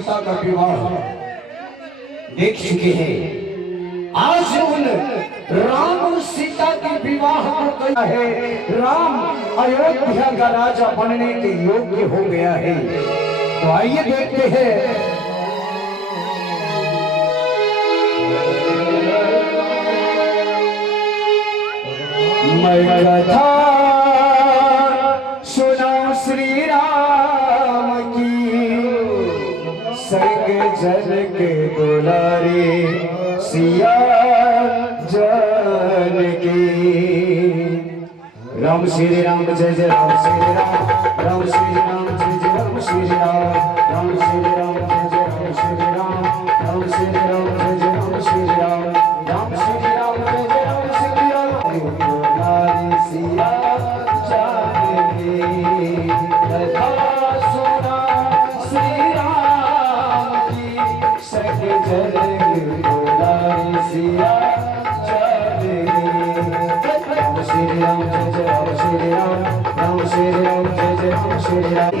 सीता का विवाह देख चुके हैं। आज उन राम और सीता के विवाह को कहा है राम अयोध्या का राजा बनने के योग्य हो गया है। तो आइए देखते हैं मैं कथा सुनाऊं श्री राम की, स्वर्ग जन के दुलारे सिया जन की। राम श्री राम जय जय राम श्री राम, राम श्री राम जय जय राम श्री राम, राम श्री राम जय जय राम श्री राम, राम श्री राम जय जय राम श्री राम, राम श्री राम जय जय राम श्री राम। दुलारी सिया जाने कथा सुना श्री राम की, सके जन दुलारी सिया जाने। राम श्री राम जय जय राम श्री राम, राम श्री राम जय जय राम श्री राम।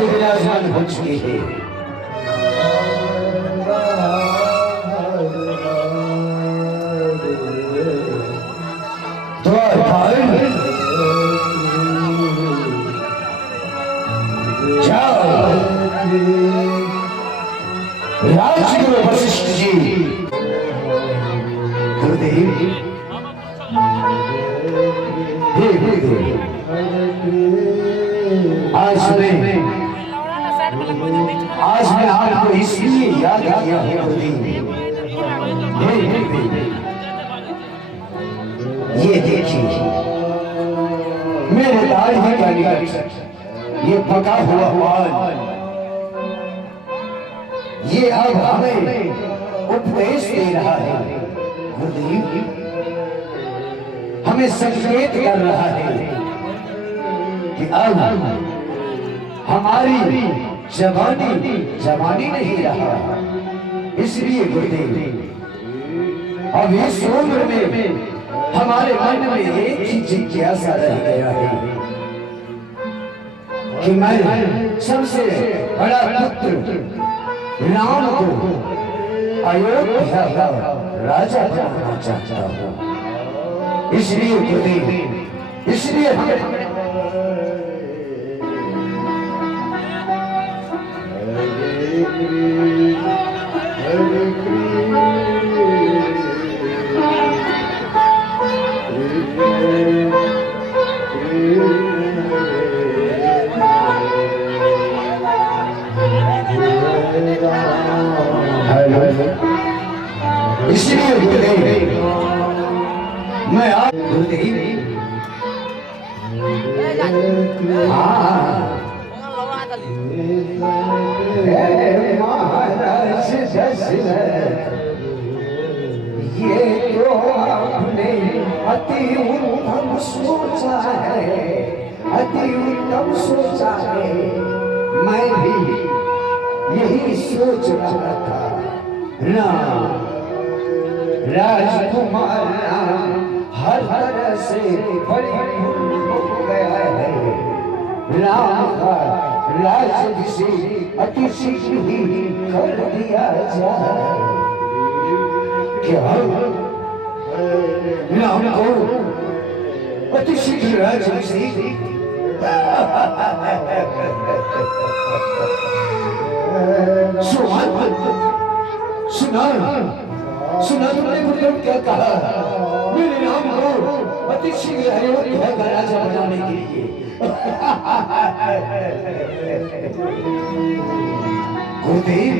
विराजमान हो चुके हैं। राजगुरु वशिष्ठ जी गुरुदेव, आज मैं आपको इसलिए याद किया है ये देखिए मेरे दाढ़ी का निकट ये पका हुआ ये अब हमें उपदेश दे रहा है। गुरुदेव हमें संकेत कर रहा है कि अब हमारी जवानी नहीं रहा। इसलिए गुरुदेव अब इस उम्र में हमारे मन में एक ही जिज्ञासा रह गया है कि मैं सबसे बड़ा पुत्र राम को अयोध्या का राजा बनाना चाहता हूँ। इसलिए गुरुदेव, इसलिए इसलिए गुरुदेव मैं आप गुरुदेव महाराज ये तो आपने अति उत्तम सोचा है, अति उत्तम सोचा है। मैं भी यही सोच रहा था। राम राजकुमार हर तरह से परिपूर्ण हो गया है। राम का राजाभिषेक अति शीघ्र ही कर दिया जाए। क्या राम को अति शीघ्र राजाभिषेक सुना सुना तुमने मुझे क्या कहा? मेरे राम को अति शीघ्र अयोध्या का राजा बनाने के लिए गुरुदेव,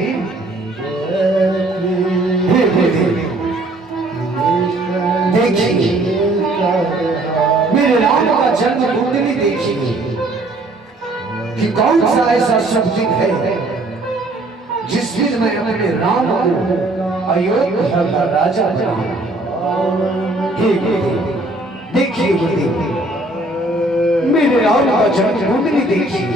देखिए मेरे राम का जन्म कुंडली देखिए कि कौन सा ऐसा शब्द है जिस दिन मैं अपने राम को अयोध्या का राजा बनाऊं। देखिए मेरे राम का जन्म कुंडली देखिए।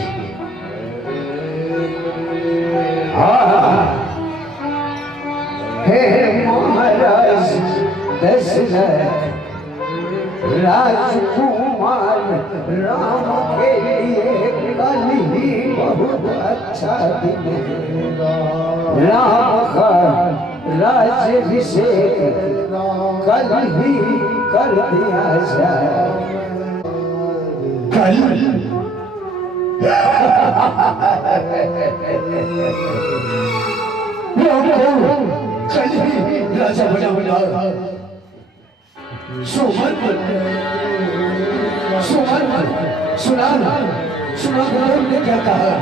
हे महाराज दशरथ राजकुमार, राम के लिए कल ही बहुत अच्छा दिन है। राम का राज्याभिषेक कल ही कर दिया जाए। कल कल ही राजा बना सुना ने क्या कहा?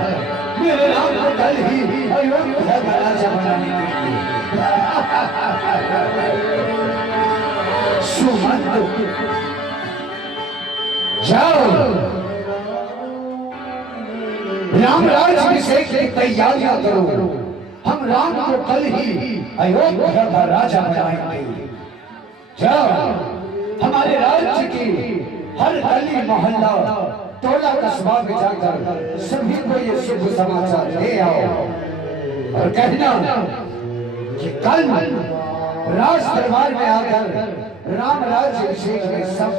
मेरे राम को कल ही अयोध्या का राजा बनाने के लिए जाओ राम राज्याभिषेक की तैयारियां करो। हम राम को कल ही अयोध्या का राजा बनाएंगे। जाओ हमारे राज्य की हर गली मोहल्ला टोला कस्बा में जाकर सभी को ये शुभ समाचार दे आओ और कहना कि कल राज दरबार में आकर राम राज्याभिषेक में सब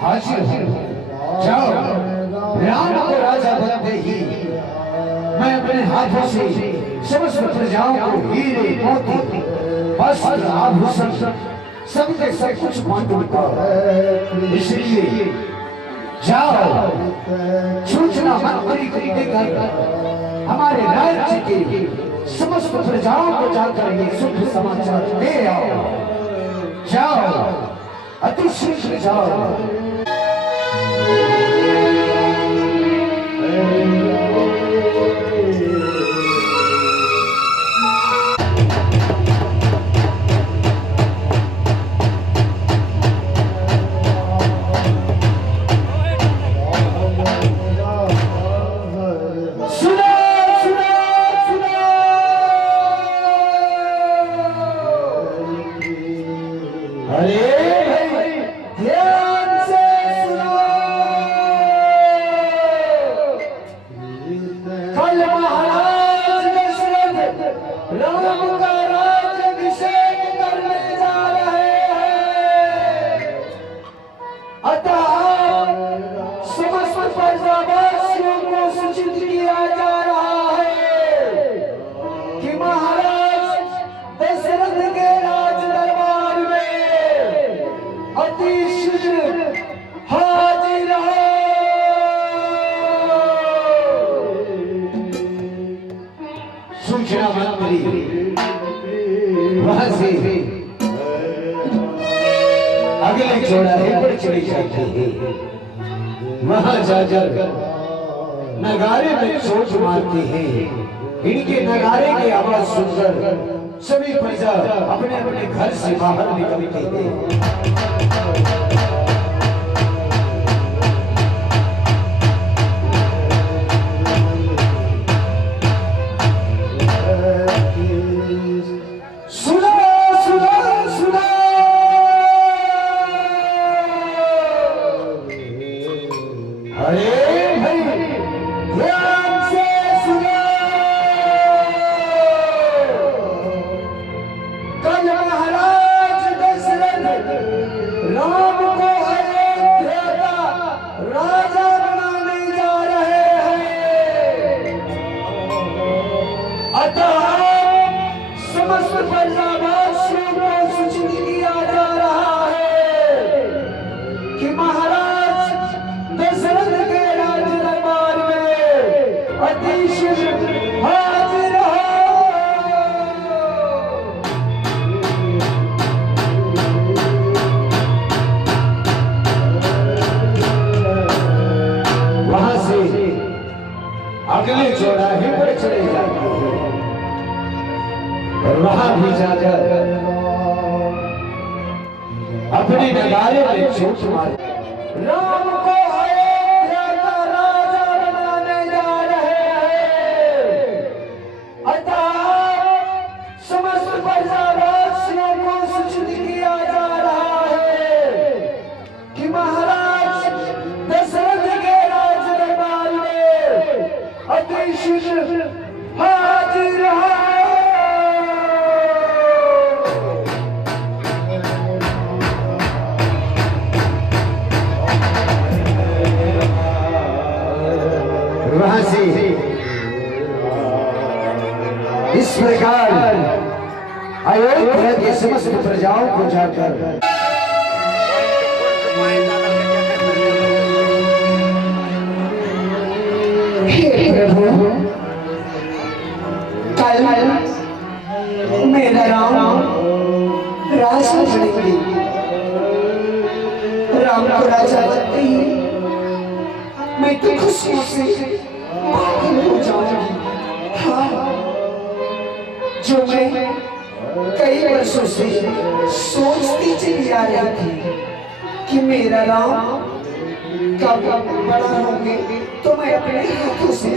हाजिर हो जाओ। राम को राजा बनते ही मैं अपने हाथों से समस्त प्रजाओं को हीरे मोती वस्त्र आभूषण सबके सब कुछ बांटूंगा। इसलिए जाओ सूचना मंत्री को देकर हमारे राज्य के समस्त प्रजाओं को जाकर ये शुभ समाचार दे आओ। जाओ अति शीघ्र जाओ। सूचना मंत्री वहां से अगले चौराहे पर चली जाती है। वहां जाकर नगारे में चोट मारती है। इनके नगारे की आवाज सुनकर सभी प्रजा अपने अपने घर से बाहर निकलती है। राम अतः समस्त प्रजावासियों को सूचित किया जा रहा है कि महाराज दशरथ के राज दरबार में अति शीघ्र हाजिर हो। वहां से अगले चौराहे पर चले जाते हैं और वहां भी जाकर अपने नगारे में चोट मार राम को अयोध्या का राजा बनाने जा रहे हैं। अतः समस्त प्रजावासियों को सूचित किया जा रहा है कि महाराज दशरथ के राज दरबार में अति शीघ्र हाजिर हो। वहां से इस प्रकार अयोध्या की समस्त प्रजाओं को जाकर हे प्रभु, कल मेरा राम राजा बनेंगे। राम को राजा बनते ही मैं तो खुशियों से पागल हो जाऊंगी। हाँ, जो मैं कई वर्षों से सोचती चली आ रही थी कि मेरा राम कब बड़ा होंगे तो मैं अपने हाथों से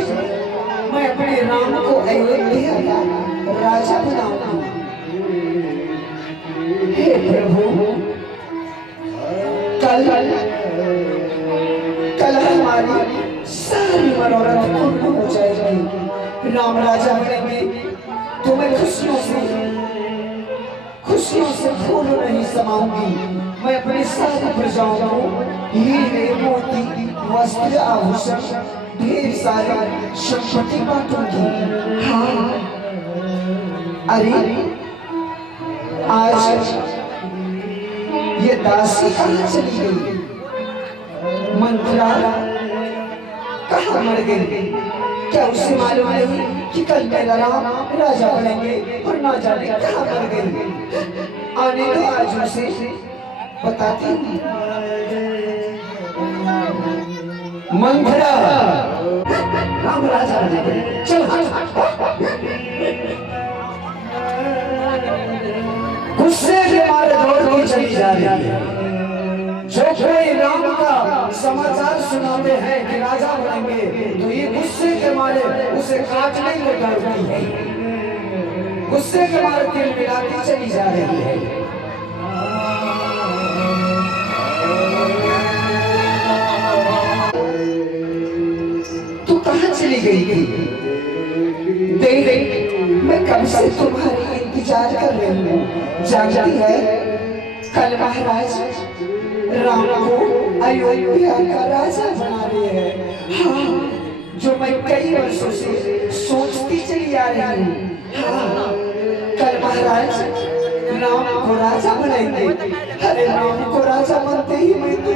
मैं अपने राम को अयोध्या का राजा बनाऊंगी। हे प्रभु, कल हमारी सारी मनोरथ पूर्ण हो जाएगी। राम राजा बनेंगे तो मैं खुशियों से फूल नहीं समाऊंगी। मैं अपनी सारी प्रजाओं को हीरे मोती वस्त्र आभूषण ढेर सारी संपत्ति बांटूंगी। हाँ, अरे आज ये दासी कहाँ चली गई? मंत्रा कहाँ मर गई? क्या उसे मालूम नहीं कि कल मेरा राम राजा बनेंगे और ना जाने कहाँ मर गई? आने दो, आज उसे बताती हूँ। मंत्रा राम राजा बनेंगे, चल गुस्से के मारे दौड़ती चली जा रही है। जो कोई राम का समाचार सुनाते हैं कि राजा बनेंगे तो ये गुस्से के मारे उसे काटने को दौड़ती है। गुस्से के मारे तिल मिलाती चली जा रही है। तू कहाँ चली गई थी? देख, मैं कब से तुम्हारी इंतजार कर रही हूँ। जानती है कल महाराज राम को अयोध्या का राजा बना रहे हैं। हाँ, जो मैं कई वर्षों से सोचती चली आ रही हूँ। हाँ, कल महाराज राम को राजा बनाएंगे। अरे राम को राजा बनते ही मैं तो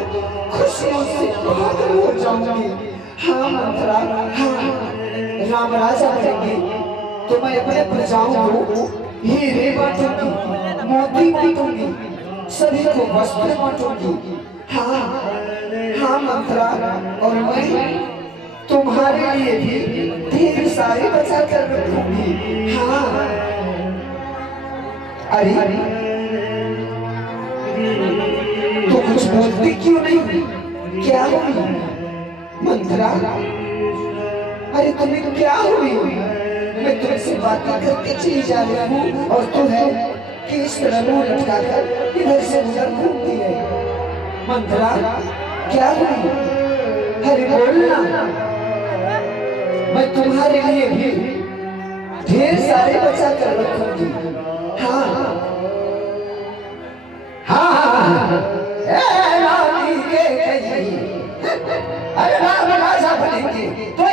खुशियों से पागल हो जाऊंगी। हाँ मंत्रा, हाँ, राम राजा बनेंगे तो मैं अपने प्रजाओं को हीरे बांटूंगी, मोती बांटूंगी, सभी को वस्त्र बांटूंगी। हाँ हाँ मंत्रा, और मैं तुम्हारे लिए भी ढेर सारे बचा कर रखूंगी। हाँ, अरे तो कुछ बोलती क्यों नहीं? क्या हुई मंत्रा? अरे तुम्हें क्या हुई? मैं तुमसे बातें करके चली जा रही हूँ और तू है कि इस तरह मुंह लटकाकर इधर से उधर घूमती है। मंत्रा क्या हुई? अरे बोलना, मैं तुम्हारे लिए भी ढेर सारे बचा कर रखूंगी। हाँ हाँ हाँ, रानी के कहीं अरे राम राजा बनेंगे तो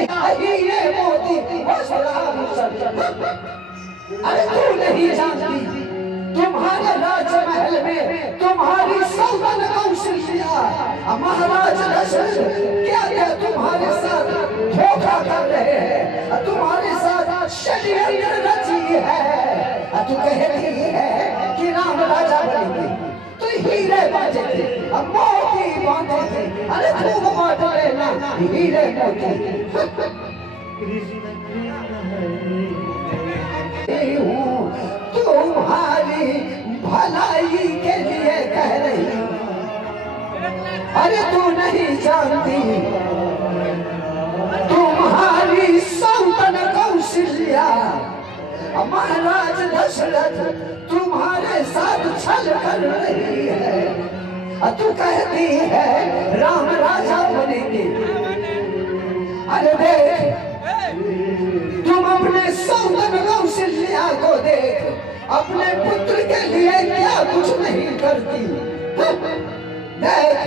हीरे मोती वस्त्र अरे तू नहीं जानती, तुम्हारे राजमहल में तुम्हारी सौगन कौशल्या महाराज दशरथ क्या क्या तुम्हारे साथ धोखा कर रहे हैं, तुम्हारे साथ षड्यंत्र रची है। तू कहती है कि राम राजा बनेंगे, तो हीरे बांधे थे, मोती बांधे थे, अरे खूब बांट लेना हीरे मोती। तुम्हारी भलाई के लिए कह रही, अरे तू नहीं जानती, तुम्हारी सौतन कौशल्या महाराज दशरथ तुम्हारे साथ छल कर रही है। तू कहती है राम राजा बनेंगे, अरे देख तुम अपने सौतन कौशल्या को देख, अपने पुत्र के लिए क्या कुछ नहीं करती। देख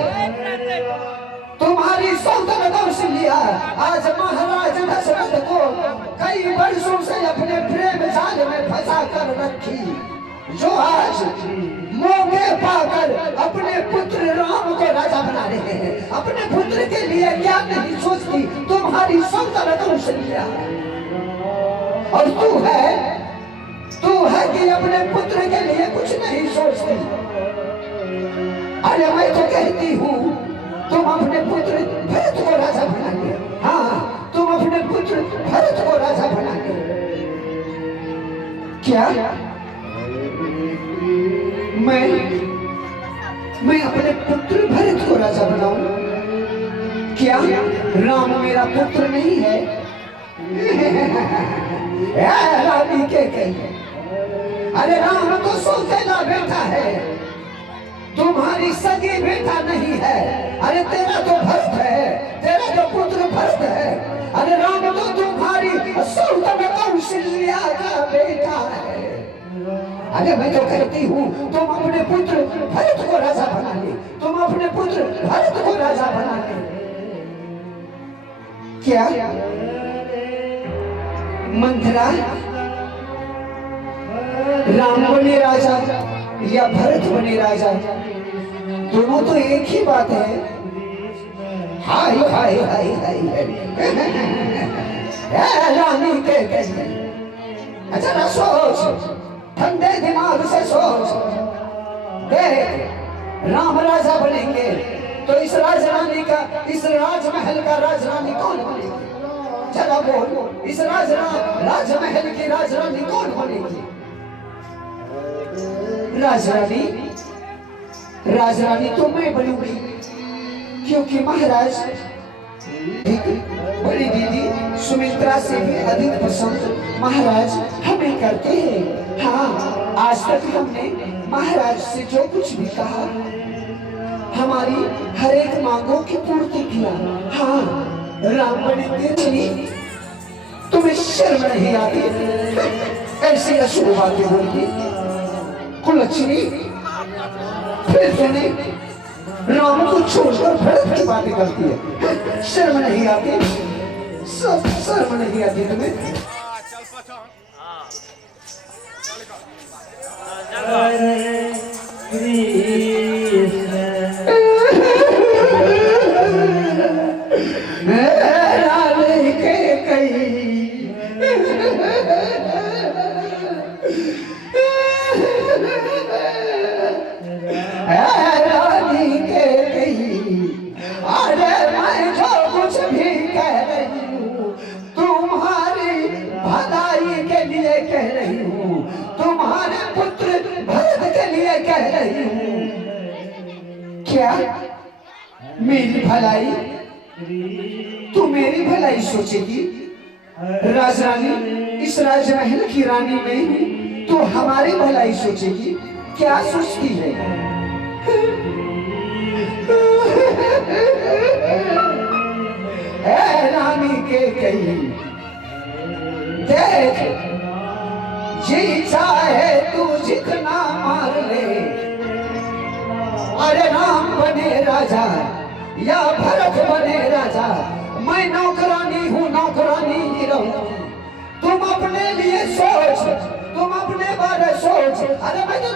तुम्हारी सौतन कौशल्या आज महाराज दशरथ को कई वर्षों से अपने प्रेम जाल में फंसा कर रखी, जो आज मौके पाकर अपने पुत्र राम को राजा बना रहे हैं। अपने पुत्र के लिए क्या नहीं सोचती तुम्हारी सौतन कौशल्या, और तू है कि अपने पुत्र के लिए कुछ नहीं सोचती। अरे मैं तो कहती हूँ तुम अपने पुत्र भरत को राजा बना ले, हाँ तुम अपने पुत्र भरत को राजा बना ले। क्या मैं अपने पुत्र भरत को राजा बनाऊं? क्या राम मेरा पुत्र नहीं है? रानी के कही, अरे राम तो सौतेला बेटा है, तुम्हारी सगी बेटा नहीं है। अरे तेरा तो भरत है, तेरा तो पुत्र भरत है। अरे राम तो तुम्हारी सौतन कौशल्या का बेटा है। अरे मैं तो कहती हूँ तुम अपने पुत्र भरत को राजा बना ले, तुम अपने पुत्र भरत को राजा बना ले। क्या मंथरा राम बने राजा या भरत बने राजा, दोनों तो एक ही बात है। हाय हाय हाय हाय रानी के कही, जरा सोच, ठंडे दिमाग से सोच। देख राम राजा बनेंगे तो इस राजरानी का, इस राजमहल का राजरानी कौन बनेगी? जरा बोल, इस राजमहल की राजरानी कौन बनेगी? राजरानी तो मैं बनूंगी, क्योंकि महाराज बड़ी दीदी सुमित्रा से भी अधिक पसंद महाराज हमें करते हैं। हाँ आज तक हमने महाराज से जो कुछ भी कहा, हमारी हर एक मांगों की पूर्ति किया। हाँ राम बड़ी देवी, तुम्हें शर्म नहीं आती ऐसी अशुभ बातें बोलती? कुलच्छनी, फिर तुमने राम को छोड़कर भरत की बातें करती है, शर्म नहीं आती? शर्म नहीं आती तुम्हें? क्या मेरी भलाई? तू मेरी भलाई सोचेगी? राजरानी, इस राजमहल की रानी नहीं, तू हमारी भलाई सोचेगी? क्या सोचती है? रानी के कही, देख जी चाहे तू जितना मार ले, अरे राम बने राजा या भरत बने राजा, मैं नौकरानी हूँ, नौकरानी ही रहूंगी। तुम अपने लिए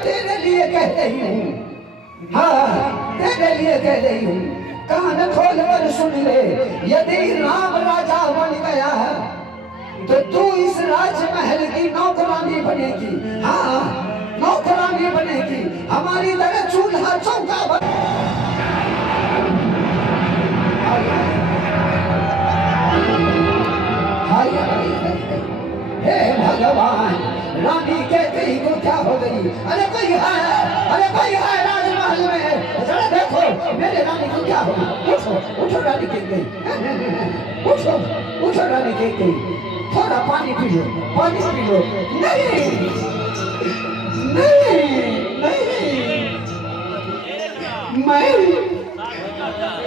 तेरे लिए कह रही हूँ, हाँ तेरे लिए कह रही हूँ। कान खोल कर सुन ले, यदि राम राजा बन गया तो तू इस राजमहल की नौकरानी बनेगी। हाँ नौकरानी बनेगी, हमारी तरह चूल्हा चौका बन। हे भगवान, रानी कैकेयी को क्या हो गई? अरे कोई है राजमहल में, जरा देखो मेरे रानी को क्या हो गई। उठो उठो रानी कैकेयी, उठो उठो रानी कैकेयी, थोड़ा पानी पी लो, पानी पी लो। नहीं नहीं नहीं,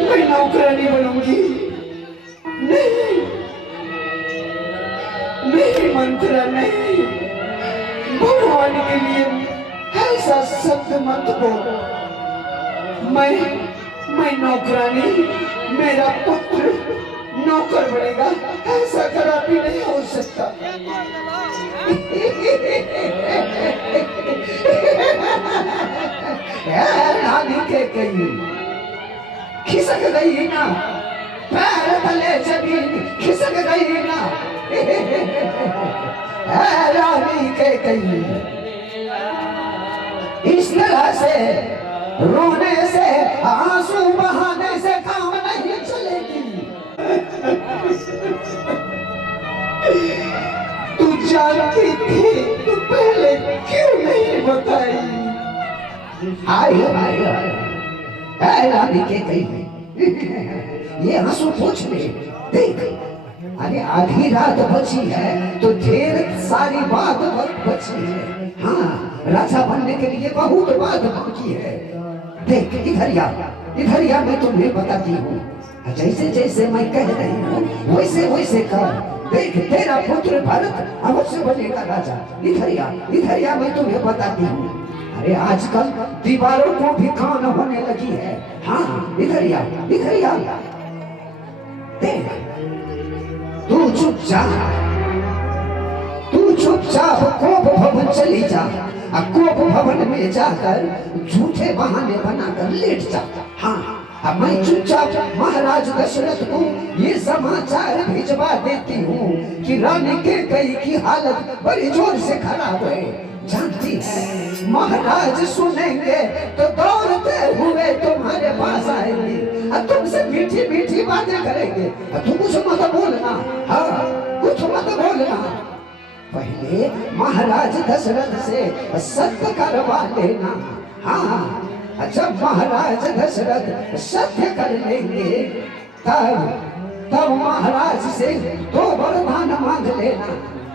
मैं नौकरानी बनूंगी। नहीं नहीं मंत्रा नहीं, भगवान के लिए ऐसा शब्द मत बोलो। मैं नौकरानी, मेरा पुत्र नौकर बनेगा, ऐसा कभी नहीं हो सकता। रानी कैकेयी खिसक गई ना, पैर तले जमीन खिसक गई ना। रानी कैकेयी इस तरह से रोने से, आंसू बहाने से काम नहीं चलेगी। तू जानती थी तो पहले क्यों नहीं बताई? रानी कैकेयी ये आंसू पूछ ले, देख अरे आधी रात बची है तो ढेर सारी बात बची है। हाँ राजा बनने के लिए बहुत बात बाकी है। देख इधर या मैं तुम्हें बताती हूँ, जैसे जैसे मैं कह रही हूँ वैसे वैसे कर। देख तेरा पुत्र भरत अवश्य बनेगा राजा। इधर या मैं तुम्हें बताती हूँ। अरे आजकल दीवारों को भी कान होने लगी है। हाँ इधर या देख, तू चुपचाप कोप भवन चली जा। कोप भवन में जाकर झूठे बहाने बनाकर लेट जा। हाँ अब मैं चुपचाप महाराज दशरथ को ये समाचार भिजवा देती हूँ कि रानी कैकेयी की हालत बड़ी जोर से खराब है। जानती है महाराज सुनेंगे तो दौड़ते हुए तुम्हारे पास आएंगे, तुमसे मीठी मीठी बातें करेंगे। तुम कुछ मत बोलना, हाँ कुछ मत बोलना। पहले महाराज दशरथ से सत्य करवा लेना। हाँ जब महाराज दशरथ सत्य कर लेंगे तब महाराज से 2 वरदान मांग लेना।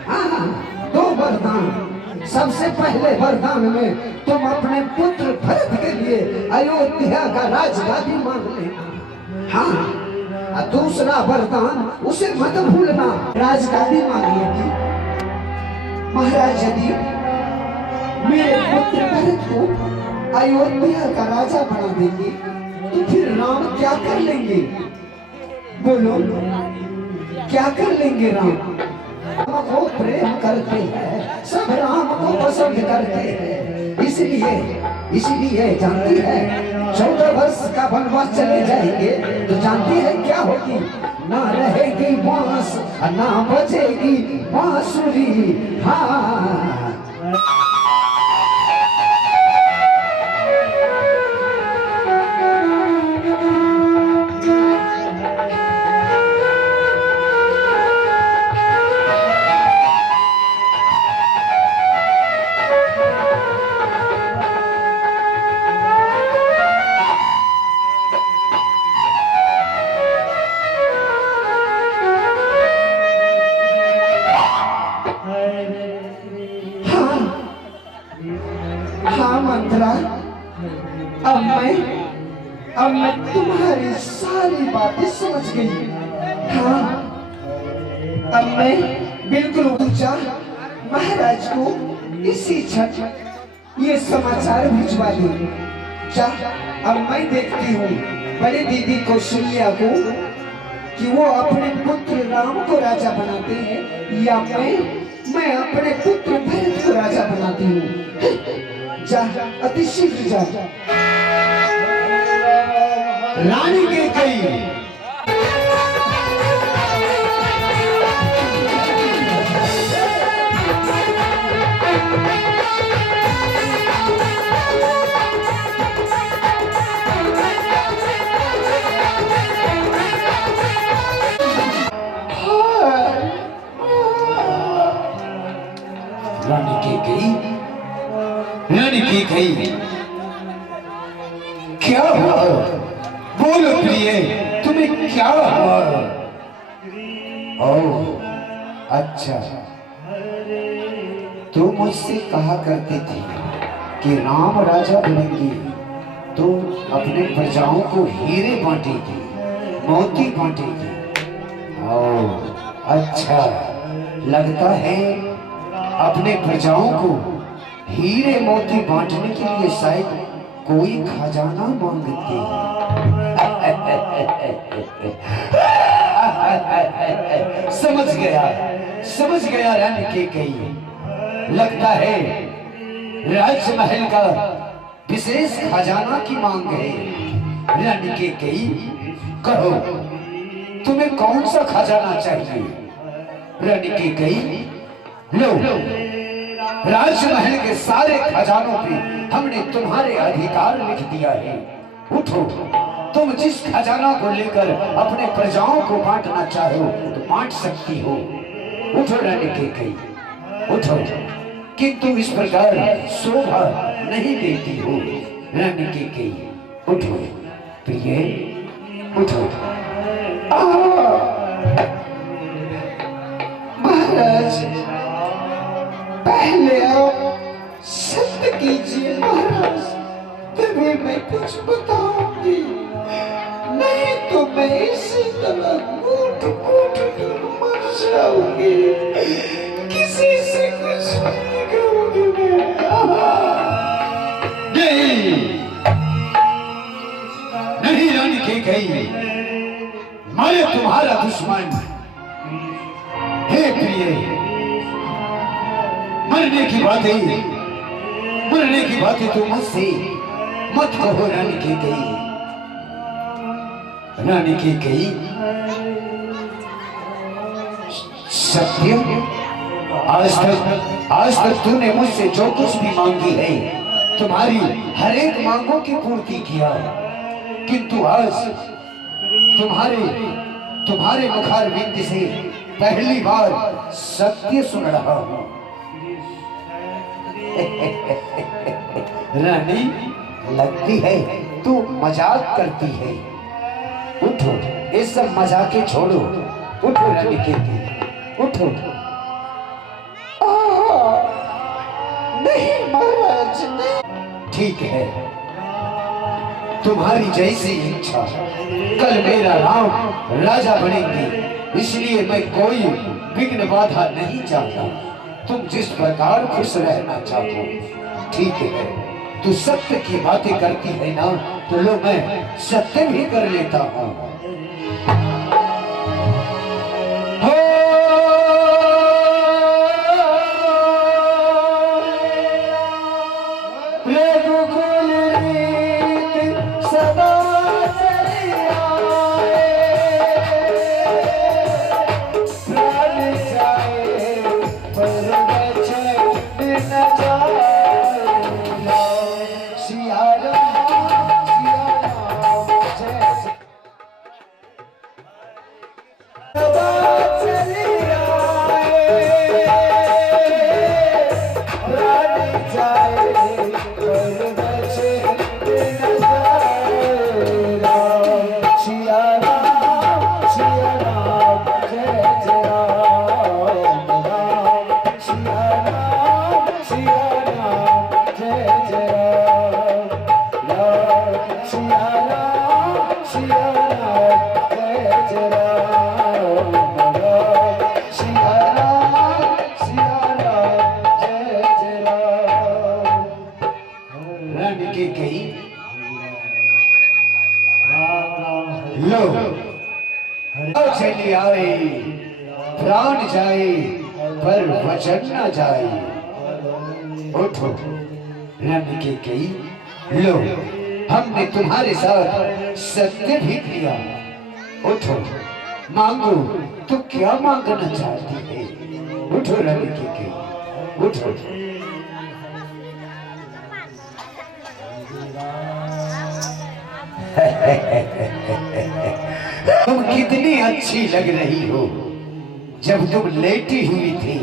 हाँ 2 वरदान। सबसे पहले वरदान में तुम अपने पुत्र भरत के लिए अयोध्या का राजगादी मांग लेना। हाँ दूसरा वरदान उसे मत भूलना, राजगादी मांगेगी। महाराज यदि मेरे पुत्र भरत को अयोध्या का राजा बना देंगे तो फिर राम क्या कर लेंगे? बोलो क्या कर लेंगे? राम को प्रेम करते हैं, सब राम को पसंद करते हैं। इसलिए जानती है 14 वर्ष का वनवास चले जाएंगे तो जानती है क्या होगी? ना रहेगी बांस, ना बजेगी बांसुरी। हाँ मंत्रा, अब मैं तुम्हारी सारी बातें समझ गई। हाँ अब मैं बिल्कुल ऊंचा महाराज को इसी क्षण ये समाचार भिजवा दूं। जा अब मैं देखती हूँ बड़ी दीदी कौशल्या को कि वो अपने पुत्र राम को राजा बनाते हैं या मैं अपने पुत्र भरत को राजा बनाती हूँ। जा, अति शीघ्र जा। रानी के कई रानी की गई, रानी की गई। क्या हुआ? बोलो प्रिय, तुम्हें क्या हुआ? ओह अच्छा, तू मुझसे कहा करती थी कि राम राजा बनेंगे तो अपने प्रजाओं को हीरे बांटेगी, मोती बांटेगी। ओह अच्छा, लगता है अपने प्रजाओं को हीरे मोती बांटने के लिए शायद कोई खजाना मांगती समझ गया रानी के कई। लगता है राजमहल का विशेष खजाना की मांग है। रानी के कई, कहो तुम्हें कौन सा खजाना चाहिए? रानी के कई, लो राजमहल के सारे खजानों पे हमने तुम्हारे अधिकार लिख दिया है। उठो, तुम जिस खजाना को लेकर अपने प्रजाओं को बांटना चाहो तो बांट सकती हो। उठो रानी के कई, उठो, किंतु इस प्रकार शोभा नहीं देती हो। रानी के कई, उठो प्रिय, उठो। महाराज, पहले आप सत्य कीजिए महाराज, तभी मैं कुछ बताऊंगी, नहीं तो मैं इसी तरह कूट कूट कर मर जाऊंगी, किसी से कुछ नहीं कहूंगी मैं। नहीं नहीं रानी के कई, मैं तुम्हारा दुश्मन। हे प्रिय, मरने की बातें तो मुझसे मत कहो रानी की कई। रानी की कई, सत्य, आज तक तूने मुझसे जो कुछ भी मांगी है, तुम्हारी हर एक मांगों की पूर्ति किया, किंतु आज तुम्हारे मुखार बिंद से पहली बार सत्य सुन रहा हूं। रानी, लगती है तू मजाक करती है। उठो, ये सब मजाके छोड़ो। उठो रानी के कई, उठो। नहीं महाराज, नहीं। ठीक है, तुम्हारी जैसी इच्छा। कल मेरा राम राजा बनेंगे, इसलिए मैं कोई विघ्न बाधा नहीं चाहता। तुम जिस प्रकार खुश रहना चाहते हो ठीक है। तू सत्य की बातें करती है ना, तो लो मैं सत्य भी कर लेता हूँ। चली आए, प्राण जाए पर वचन न जाए। उठो, रानी की कही, लो हमने तुम्हारे साथ सत्य भी किया, उठो मांगो, तो क्या मांगना चाहती है? उठो रानी की कही, उठो। तुम कितनी अच्छी लग रही हो, जब तुम लेटी हुई थी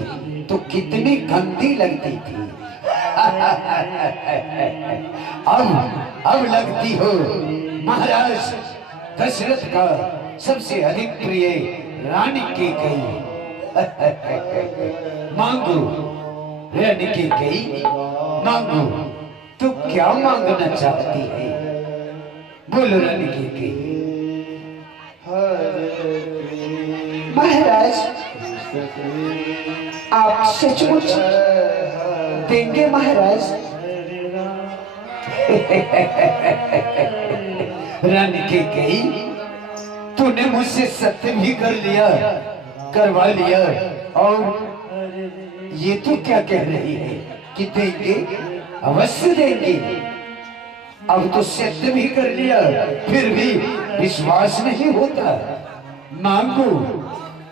तो कितनी गंदी लगती थी। अब लगती हो महाराज दशरथ का सबसे अधिक प्रिय रानी की कही। मांगो रानी की कही, मांगो, तू क्या मांगना चाहती है? बोलो रानी की कही। महाराज आप सचमुच देंगे महाराज? रानी की कही, तूने मुझसे सत्य भी कर लिया, करवा लिया, और ये तो क्या कह रही है कि देंगे? अवश्य देंगे। अब तो सत्य भी कर लिया, फिर भी विश्वास नहीं होता। मांगो,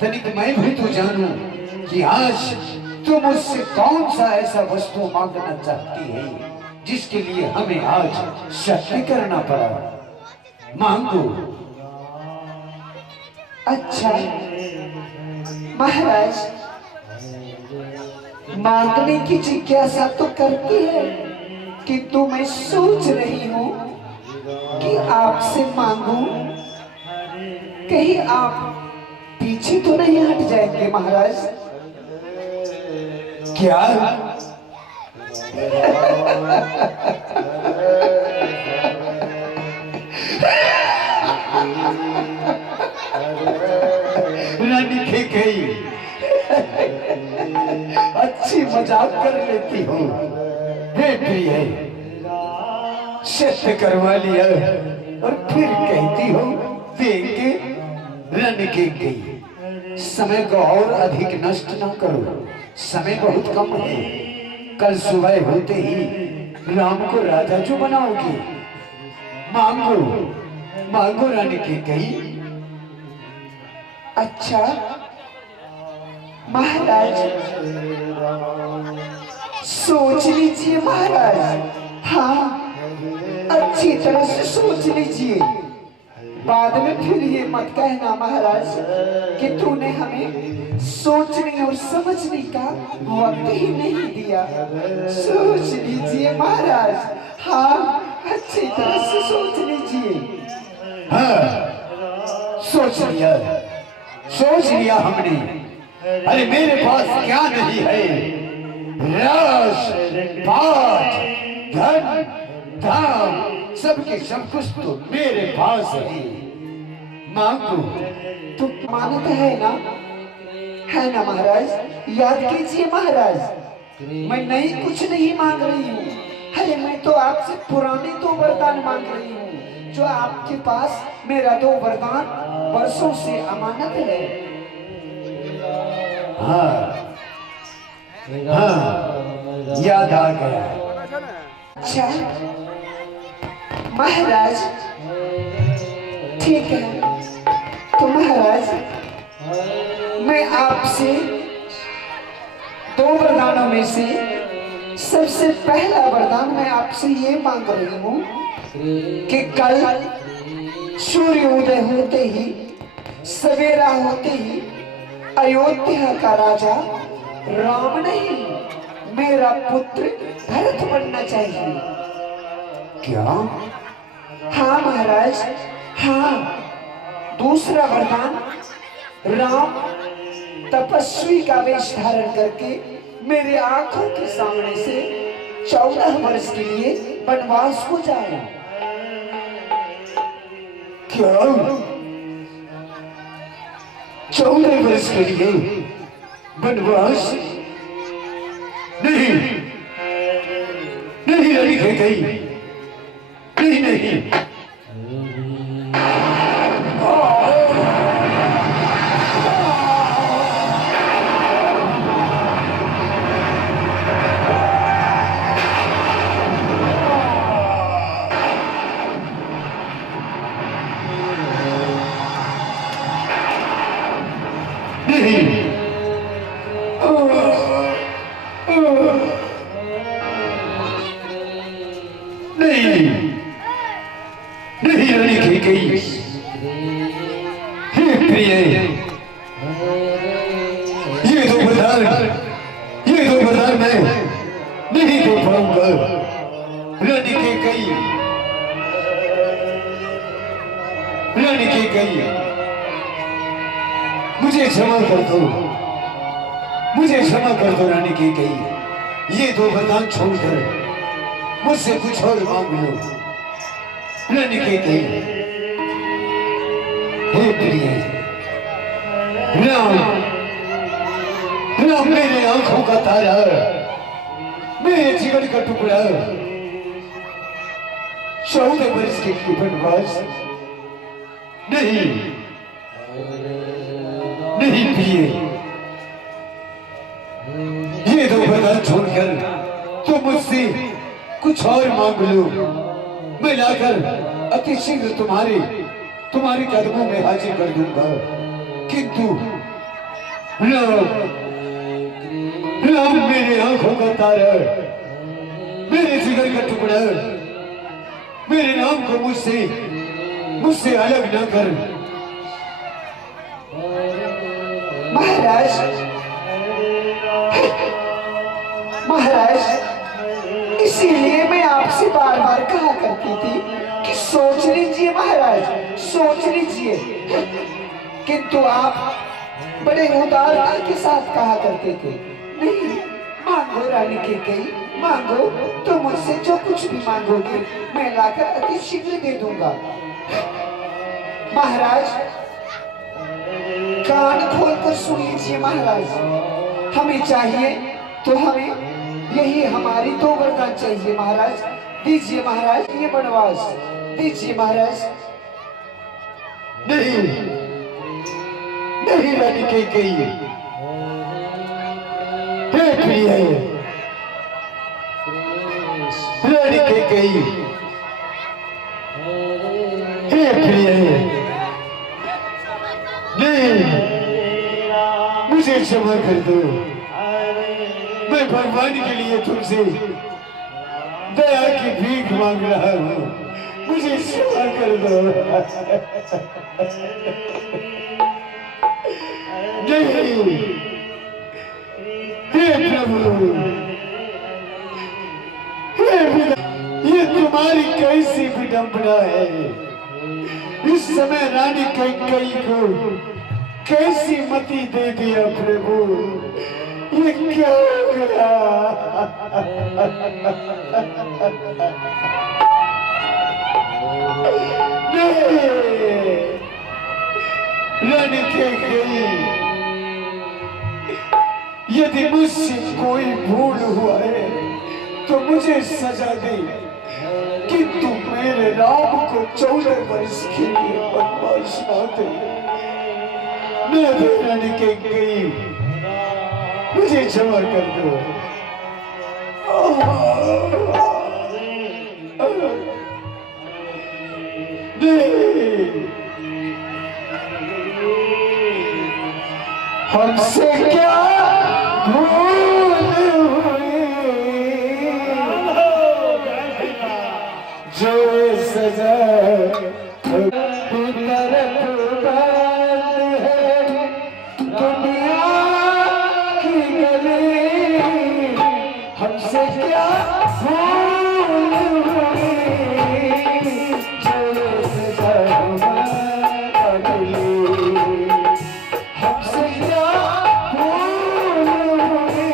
तनिक मैं भी तो जानूं कि आज तू मुझसे कौन सा ऐसा वस्तु मांगना चाहती है जिसके लिए हमें आज सत्य करना पड़ा। मांगो। अच्छा महाराज, मांगने की जिज्ञासा तो करती है, किंतु मैं सोच रही हूँ कि आपसे मांगूं, कहीं आप पीछे तो नहीं हट जाएंगे महाराज? क्या? रानी की गई, अच्छी मजाक कर लेती हो। हे प्रिय, सत्य करवा लिया और फिर कहती हो देंगे। रानी की गई, समय को और अधिक नष्ट ना करो, समय बहुत कम है। कल सुबह होते ही राम को राजा जो बनाओगे। मांगो, मांगो रानी की गई। अच्छा महाराज, सोच लीजिए महाराज, हाँ अच्छी तरह से सोच लीजिए। बाद में फिर ये मत कहना महाराज कि तूने हमें सोचने और समझने का वक्त ही नहीं दिया। सोच लीजिए महाराज, हाँ अच्छी तरह से सोच लीजिए। हाँ, सोच लिया, सोच लिया हमने। अरे मेरे पास क्या नहीं है? राज, पाठ, धन, धाम, सबके सब कुछ तो मेरे पास है। मांगो। तो मानत है ना महाराज? याद कीजिए महाराज, मैं नई कुछ नहीं मांग रही हूँ। अरे मैं तो आपसे पुराने दो वरदान मांग रही हूँ, जो आपके पास मेरा दो वरदान वर्षों से अमानत है। हाँ हाँ, याद आ गया। अच्छा महाराज, ठीक है, तो महाराज मैं आपसे दो वरदानों में से सबसे पहला वरदान मैं आपसे ये मांग रही हूँ कि कल सूर्य उदय होते ही, सवेरा होते ही अयोध्या का राजा राम नहीं, मेरा पुत्र भरत बनना चाहिए। क्या? हाँ महाराज, हाँ। दूसरा वरदान, राम तपस्वी का वेश धारण करके मेरे आंखों के सामने से 14 वर्ष के लिए वनवास को जाए। क्या? 14 वर्ष के लिए वनवास? नहीं नहीं, रानी की गई, नहीं नहीं। वरदान, ये दो वरदान मैं नहीं दे पाऊंगा। रानी के कई, रानी के कई, मुझे क्षमा कर दो, मुझे क्षमा कर दो रानी के कई। ये दो वरदान छोड़कर मुझसे कुछ और मांग लो रानी के कई। हे प्रिय राम, राम मेरे आंखों का तारा, मेरे जीवन का टुकड़ा, 14 वर्ष के वनवास नहीं, नहीं प्रिय, ये दो वरदान छोड़कर तुम मुझसे कुछ और मांग लो, मैं लाकर अति शीघ्र तुम्हारे कदमों में हाजिर कर दूंगा। किंतु राम, राम मेरे आंखों का तारा, मेरे जिगर का टुकड़ा, मेरे नाम को मुझसे अलग न कर। महाराज, महाराज, इसीलिए मैं आपसे बार बार कहा करती थी कि सोच लीजिए महाराज, सोच लीजिए। किंतु आप बड़े उदारता के साथ कहा करते थे, नहीं मांगो रानी के कई, मांगो तो मुझसे जो कुछ भी मांगोगे मैं लाकर अति शीघ्र दे दूंगा। महाराज कान खोलकर सुन लीजिए महाराज, हमें चाहिए तो हमें यही हमारी दो वरदान चाहिए महाराज। दीजिए महाराज ये वनवास, दीजिए महाराज। नहीं, नहीं रानी के कई, हे प्रिय रानी के कई, हे प्रिय, नहीं, मुझे क्षमा कर दो। मैं भगवान के लिए तुमसे दया की भीख मांग रहा हूँ, मुझे क्षमा कर दो। नहीं, हे प्रभु, हे पिता, ये तुम्हारी कैसी विडंबना है। इस समय रानी कैकेयी को कैसी मति दे दिया प्रभु, ये क्या हो गया। नहीं, रानी कैकेयी, यदि मुझसे कोई भूल हुआ है तो मुझे सजा दे, किंतु मेरे राम को 14 वर्ष के लिए वनवास न दे। मैं रानी कैकेयी, मुझे क्षमा कर दो। हमसे क्या भूल हुई जो सजा हमसे क्या भूल हुई जो सजा हमसे क्या भूल हुई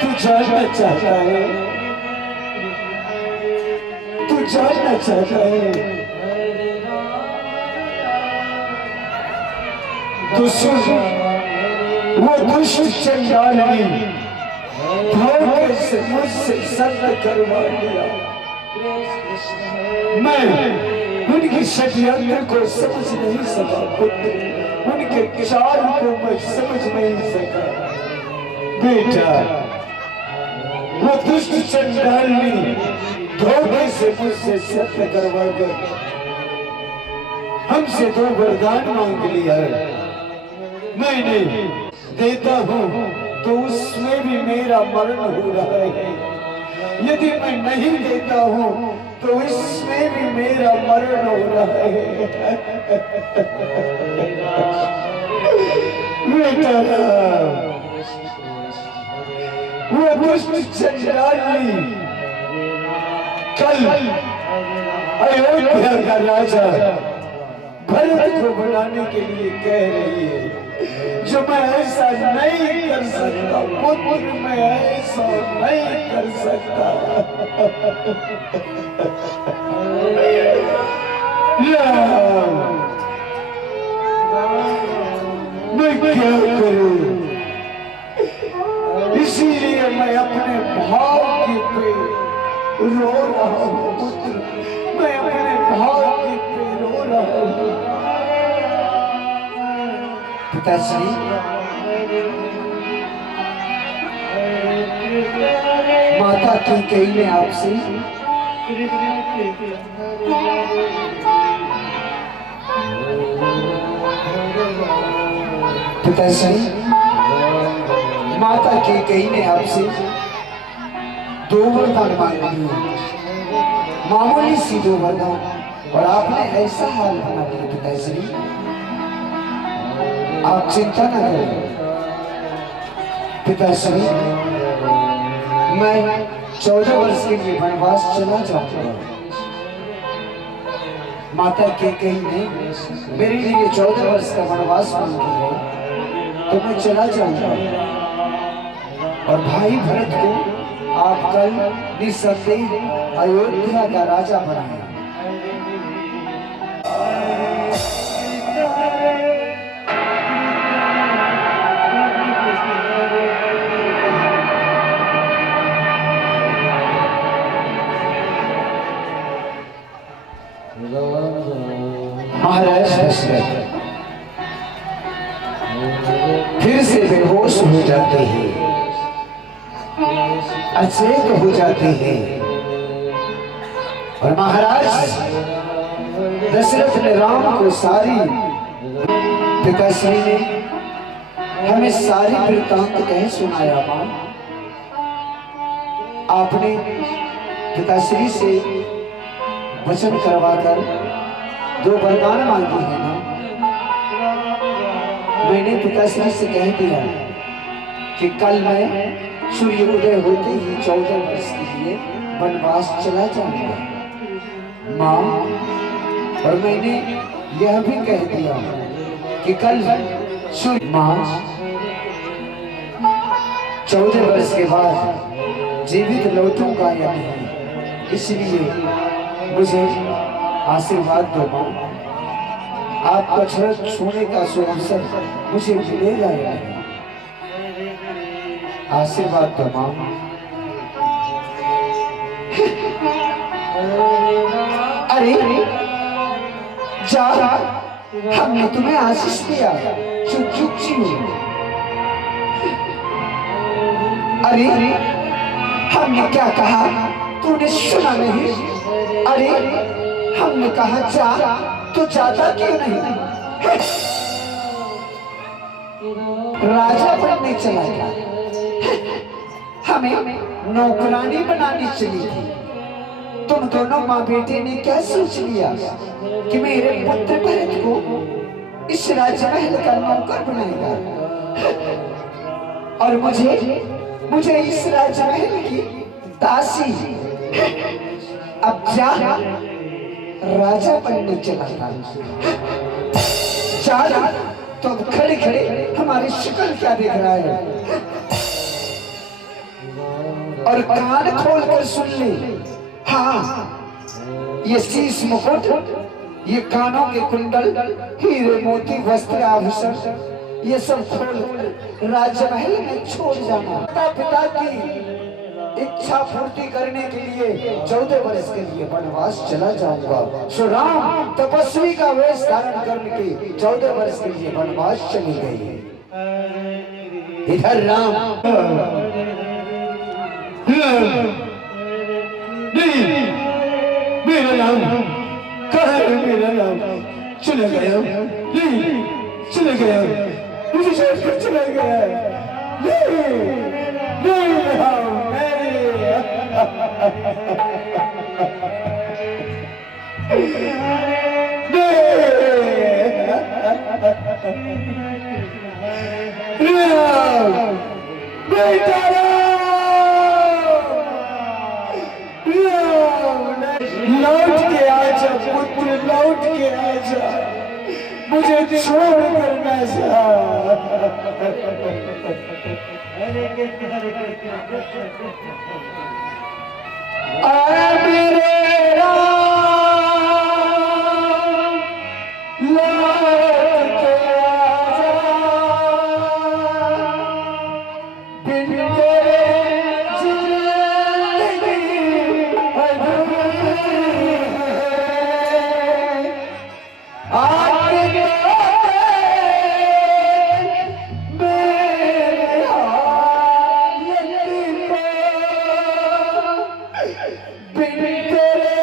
तू जानना चाहता है, तू जानना चाहता है तो सुन, वो दुष्ट चंडाली धोखे से मुझसे सत्य करवा लिया। मैं उनकी षड्यंत्र को समझ नहीं सका पुत्र, उनके चाल को मैं समझ नहीं सका बेटा। वो दुष्ट चंडाली धोखे से मुझसे सत्य करवा कर हमसे 2 वरदान मांग लिया है। मैंने देता हूं तो उसमें भी मेरा मरण हो रहा है, यदि मैं नहीं देता हूं तो इसमें भी मेरा मरण हो रहा है। बेटा वो दुष्ट चंडाली कल अयोध्या का राजा भरत को बनाने के लिए कह रही है, जो मैं ऐसा नहीं कर सकता पुत्र, मैं ऐसा नहीं कर सकता। मैं क्या करूं? इसीलिए मैं अपने भाग्य पे रो रहा हूं पुत्र, मैं अपने भाग्य पे रो रहा हूं। पिताश्री, माता कैकेयी ने आपसे पिताश्री, माता कैकेयी ने आपसे 2 वरदान मांगे हैं, मामूली सी 2 वरदान, और आपने ऐसा हाल बना दिया। पिताश्री आप चिंता न करें। पिताश्री, मैं 14 वर्ष के लिए वनवास चला जाऊंगा। माता कैकेयी ने मेरे लिए 14 वर्ष का वनवास मांगी है, तो मैं चला जाऊंगा। और भाई भरत को आप कल निसंदेह अयोध्या का राजा बनाए। महाराज दशरथ फिर से बेहोश हो जाते हैं, अचेत हो जाते हैं, और महाराज दशरथ ने राम को सारी, पिताश्री ने हमें सारी वृत्तांत कह सुनाया। मां, आपने पिताश्री से वचन करवाकर 2 वरदान मांगी है ना, मैंने पिताश्री से कह दिया कि कल मैं सूर्य उदय होते ही 14 वर्ष के लिए वनवास चला जाऊंगा माँ। और मैंने यह भी कह दिया कि कल सूर्य माँ 14 वर्ष के बाद जीवित लौटूंगा या नहीं, इसलिए मुझे आशीर्वाद दो माँ। आपका चरण छूने का सुअवसर मुझे मिलेगा या नहीं, आशीर्वाद दो माँ। अरे जा, हमने तुम्हें आशीष दिया, चुप चुप चियो। अरे हमने क्या कहा तूने सुना नहीं? अरे हमने कहा जा, तो जाता क्यों नहीं? राजा बनने चला था, हमें नौकरानी बनानी चली थी। तुम दोनों माँ बेटे ने क्या सोच लिया कि मेरे पुत्र भरत को इस राजमहल का नौकर बनाएगा और मुझे इस राजमहल की दासी। अब जा, राजा बनने चला था, जा। तो अब खड़े खड़े हमारी शक्ल क्या देख रहा है? और कान खोल कर सुन ले। हाँ, ये शीश मुकुट, ये कानों के कुंडल, हीरे मोती वस्त्र आभूषण, ये सब खोल राजमहल में छोड़ जाना। पिता की इच्छा पूर्ति करने के लिए 14 वर्ष के लिए वनवास चला जाऊंगा। सो राम तपस्वी का वेश धारण करके 14 वर्ष के लिए वनवास चली गई। इधर राम नहीं, मेरा नाम कहाँ है? मेरा नाम चला गया, नहीं चला गया, मुझे छोड़कर चला गया। नहीं, नहीं राम, लौट के आजा पुत्र, लौट के आजा, मुझे छोड़ कर ना जा। मेरे राम लौट के आजा, बिन तेरे जिंदगी अधूरी है। आके मेरे हाथ को, बिन तेरे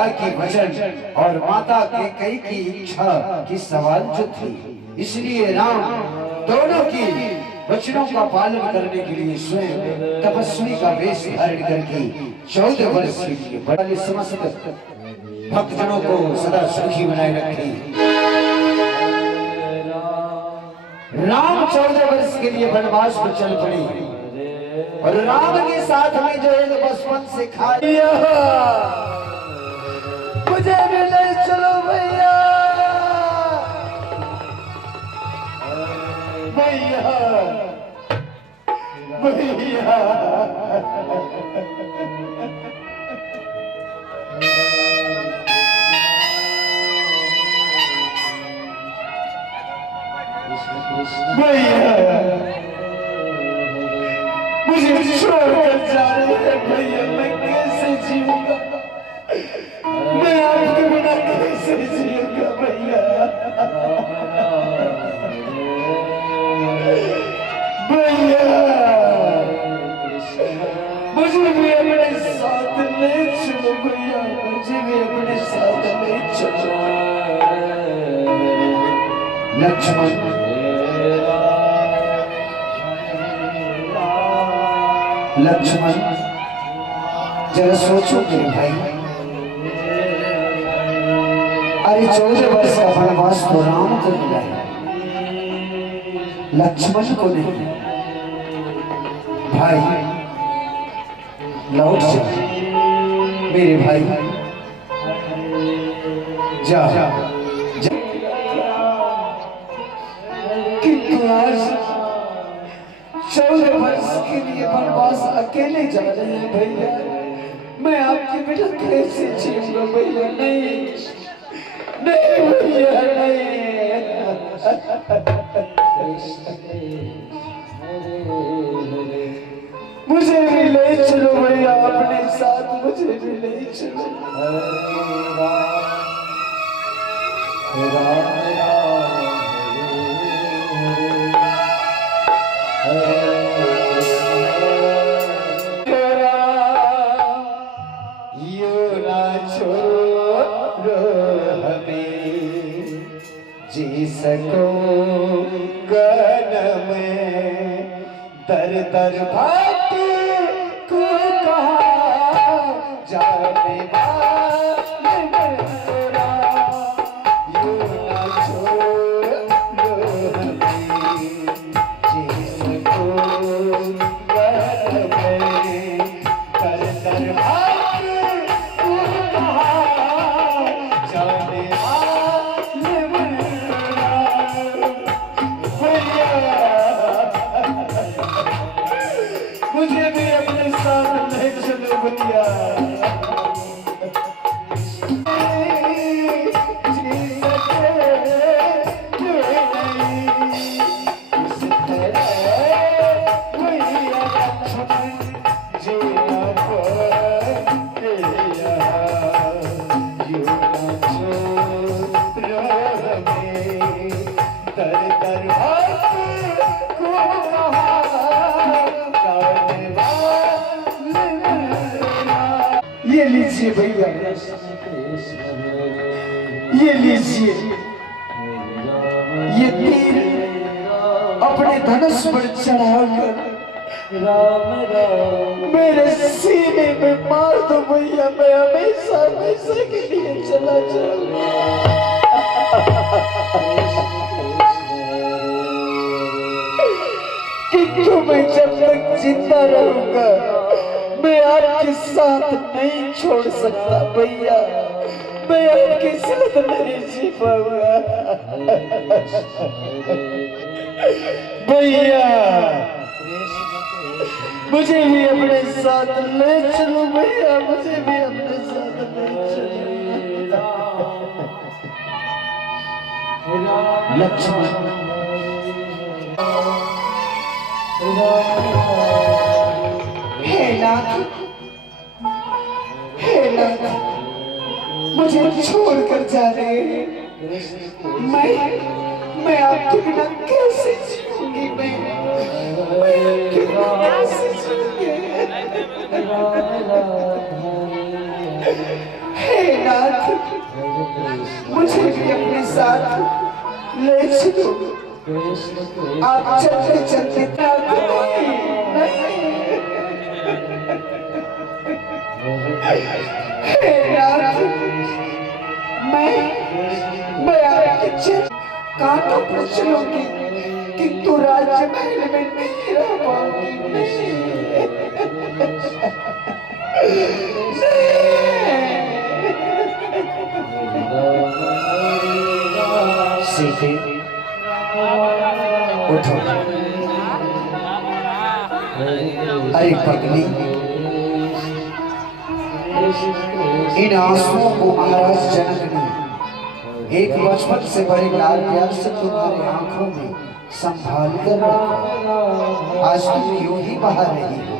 पिता की वचन और माता के कई की इच्छा की सवाल जो थी, इसलिए राम दोनों की वचनों का पालन करने के लिए स्वयं तपस्वी का वेश धारण करके 14 वर्ष के लिए बड़े समस्त भक्तजनों को सदा सुखी बनाए रखे। राम 14 वर्ष के लिए वनवास पर चल पड़े और राम के साथ में जो है बचपन से खा लिया। मुझे भी ले चलो भैया, भैया, भैया। भैया मुझे छोड़कर जा रहे हैं भैया, मैं कैसे जीऊंगा, मैं आपके बिना कैसे जीऊंगा भैया, भैया मुझे भी अपने साथ ले चलो भैया, मुझे भी अपने साथ ले चलो। लक्ष्मण लक्ष्मण जरा सोचो मेरे भाई, अरे 14 वर्ष का वनवास तो राम को मिला है, लक्ष्मण को नहीं। भाई लौट जा मेरे भाई, जा, जा। किंतु आज 14 वर्ष के लिए वनवास अकेले जा रहे हैं भैया, मैं आपके बिना कैसे जीऊंगा भैया, नहीं नहीं भैया नहीं। मुझे भी ले चलो भैया अपने साथ, मुझे भी ले चलो। जी सको गन में दर दर भाट को कहा जाने वाले मेरा, यूं ना छोड़ो हमें। जी सको गन में दर दर भाट को कहा जाने मुझे भी अपने साथ ले चलो भैया। ये लीजिए भैया, ये लीजिए, ये तीर अपने धनुष पर चढ़ाकर मेरे सीने में मार दो भैया, मैं हमेशा हमेशा के लिए चला जाऊंगा। किंतु मैं जब तक जिंदा रहूंगा मैं आपके साथ नहीं छोड़ सकता भैया, मैं आपके साथ नहीं जी पाऊंगा भैया, मुझे भी अपने साथ ले चलो भैया, मुझे भी अपने साथ ले चलो। लक्ष्मण हे नाथ, हे नाथ, मुझे छोड़कर जा रहे हैं, मैं आपके बिना कैसे जीऊंगी, मैं आपके बिना कैसे जीऊंगी। हे नाथ, मुझे भी अपने साथ ले चलो। आप चलते चलते हे नाथ, मैं आपके कांटों पर चलूंगी, किंतु राज्य महल में नहीं रह पाऊंगी। सीते उठो। अरे पगली, इन आंसुओं को महाराज जनक ने एक बचपन से बड़े लाल प्यार से तुम्हारी आंखों में संभाल कर रखा। आज तुम यूं ही बहा रही हो।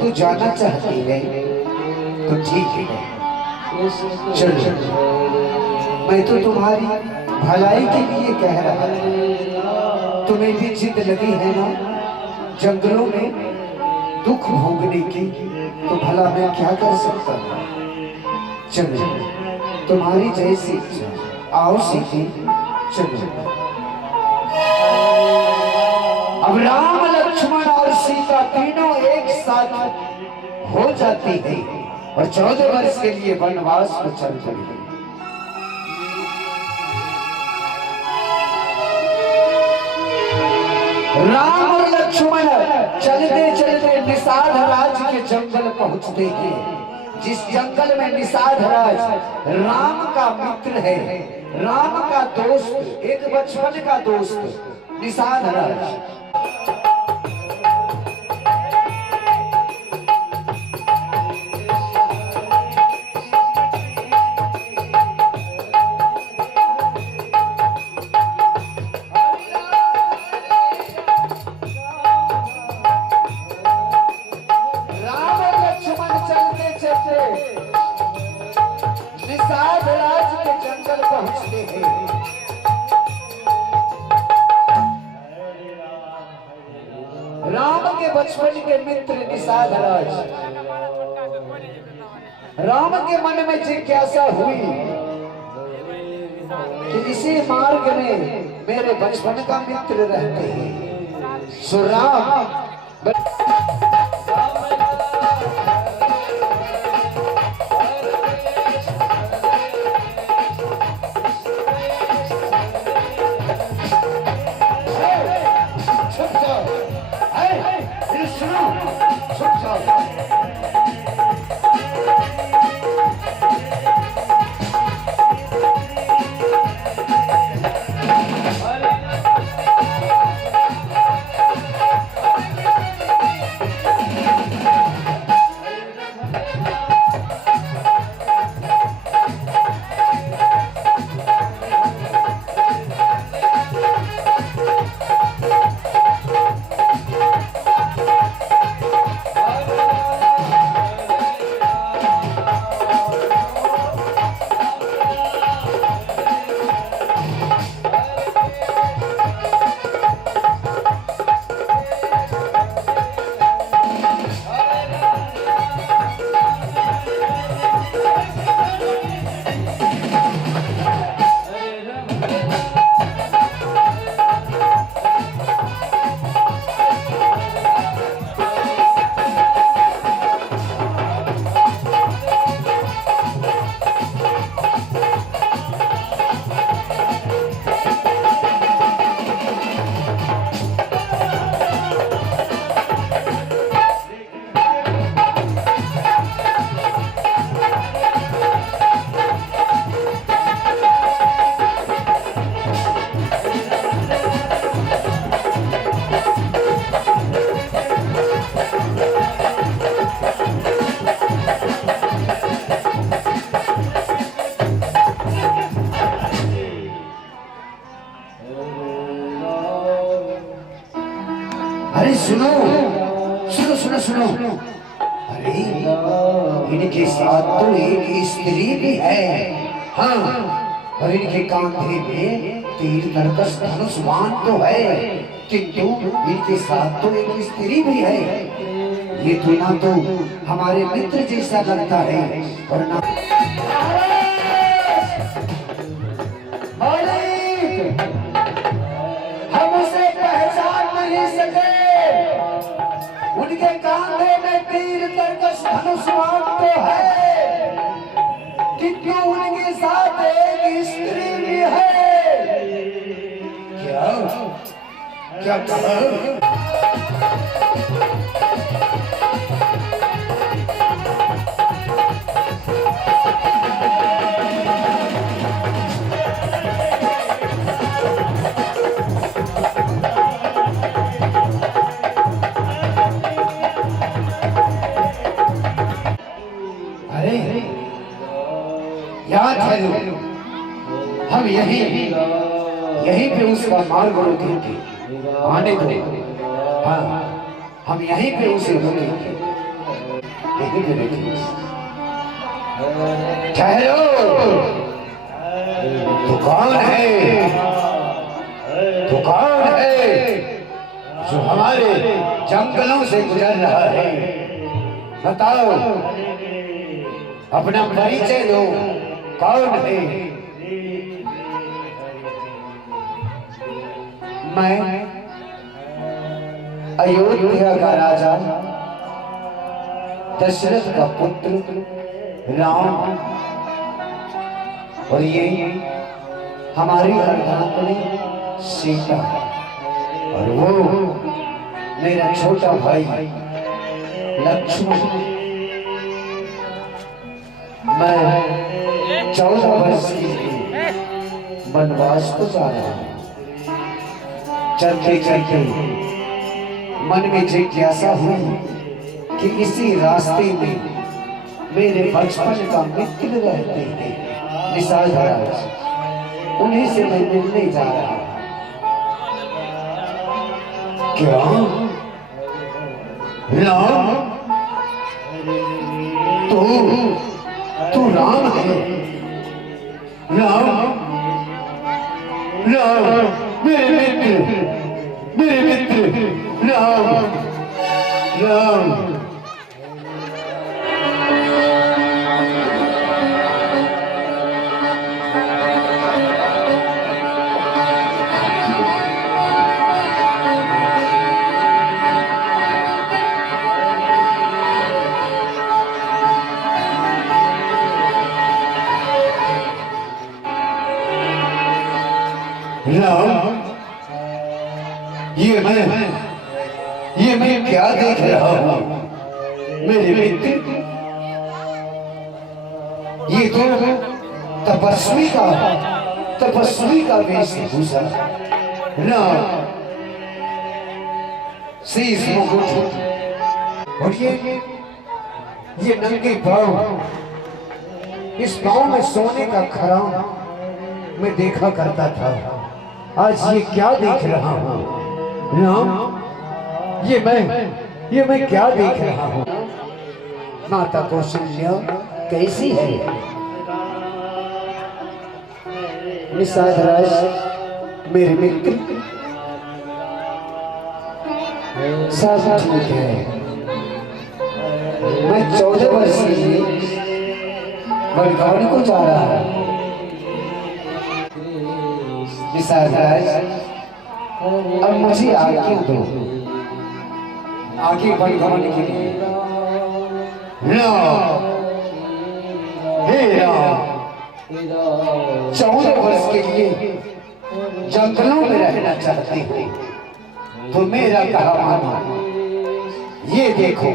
तू जाना चाहती है तो ठीक है, चलो। मैं तो तुम्हारी भलाई के लिए कह रहा था। तुम्हें भी जिद लगी है ना जंगलों में दुख भोगने की, तो भला मैं क्या कर सकता हूँ। चलो, तुम्हारी जैसी इच्छा। आओ सीते, चलो। अब राम लक्ष्मण और सीता तीनों एक साथ हो जाती है और 14 वर्ष के लिए वनवास को चल पड़ी। राम और लक्ष्मण चलते चलते निषाद राज के जंगल पहुंचते हैं, जिस जंगल में निषाद राज राम का मित्र है, राम का दोस्त, एक बचपन का दोस्त निषाद राज। निषाद राज के जंगल पहुंचते हैं। राम के बचपन के मित्र निषाद राज। राम के मन में जिज्ञासा हुई कि इसी मार्ग में मेरे बचपन का मित्र रहते हैं। सो राम सुनो सुनो सुनो सुनो। अरे इनके साथ तो एक स्त्री भी है। हाँ, और इनके कांधे में तीर धनुष धनुष्मान तो है, किंतु इनके साथ तो एक स्त्री भी है। ये तो ना तो हमारे मित्र जैसा लगता है और ना इनके कांधे में तीर तरकश धनुष बाण तो है, किंतु उनके साथ एक स्त्री भी है। क्या क्या कहा? याद है हम यहीं पे उसका मार्ग रोकेंगे, आने दो। हाँ, हम यहीं पे उसे रोकेंगे, यहीं पे रोकेंगे। ठहरो, तो कौन है, तो कौन है जो हमारे जंगलों से गुजर रहा है? बताओ, अपना परिचय दो, कौन है? मैं अयोध्या का राजा दशरथ का पुत्र राम, और ये हमारी अर्धांगिनी सीता, और वो मेरा छोटा भाई लक्ष्मण। मैं 14 वर्ष के लिए वनवास को जा रहा हूँ। चलते चलते मन में जिज्ञासा हुई कि इसी रास्ते में मेरे बचपन का मित्र रहते थे निषाद राज, उन्हीं से मैं मिलने जा रहा हूँ। क्या राम? तू राम है? राम, राम, मेरे मित्र राम, राम। राम, ये मैं क्या देख रहा हूँ मेरे मित्र? ये तो तपस्वी का वेशभूषा, राम, शीश मुकुट, और ये नंगे पांव, इस पांव में सोने का खराम मैं देखा करता था। आज ये क्या देख रहा हूँ राम? ये मैं क्या देख रहा हूँ? माता कौशल्या कैसी है? निषाद राज मेरे मित्र सब ठीक है। मैं 14 वर्ष के लिए बड़गांव को जा रहा हूँ। निषाद राज, अब मुझे आज्ञा दो आगे बढ़ने के लिए। राम, हे राम, 14 वर्ष के लिए जंगलों में रहना चाहते हो तो मेरा कहा मानो। ये देखो,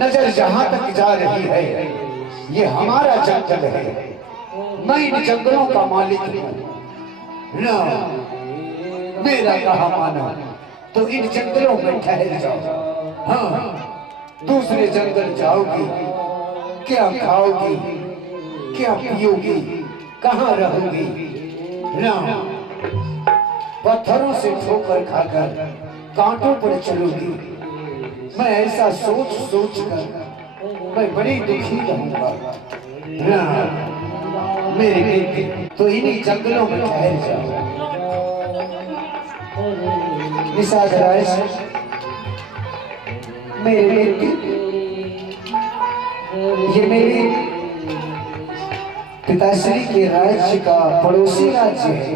नजर जहां तक जा रही है ये हमारा जंगल है। मैं इन जंगलों का मालिक हूँ। राम, मेरा कहा मानो तो इन जंगलों में ठहर जाओ। हाँ, दूसरे जंगल जाओगी, क्या खाओगी, क्या पियोगी, कहाँ रहोगी? राम, पत्थरों से ठोकर खाकर कांटों पर चलोगी। मैं ऐसा सोच कर मैं बड़ी दुखी रहूंगा। राम, मेरे बेटे तो इन्हीं जंगलों में ठहर जाओ। निषाद राज मेरे बेटे, ये मेरे पिताश्री के राज्य का पड़ोसी राज्य है,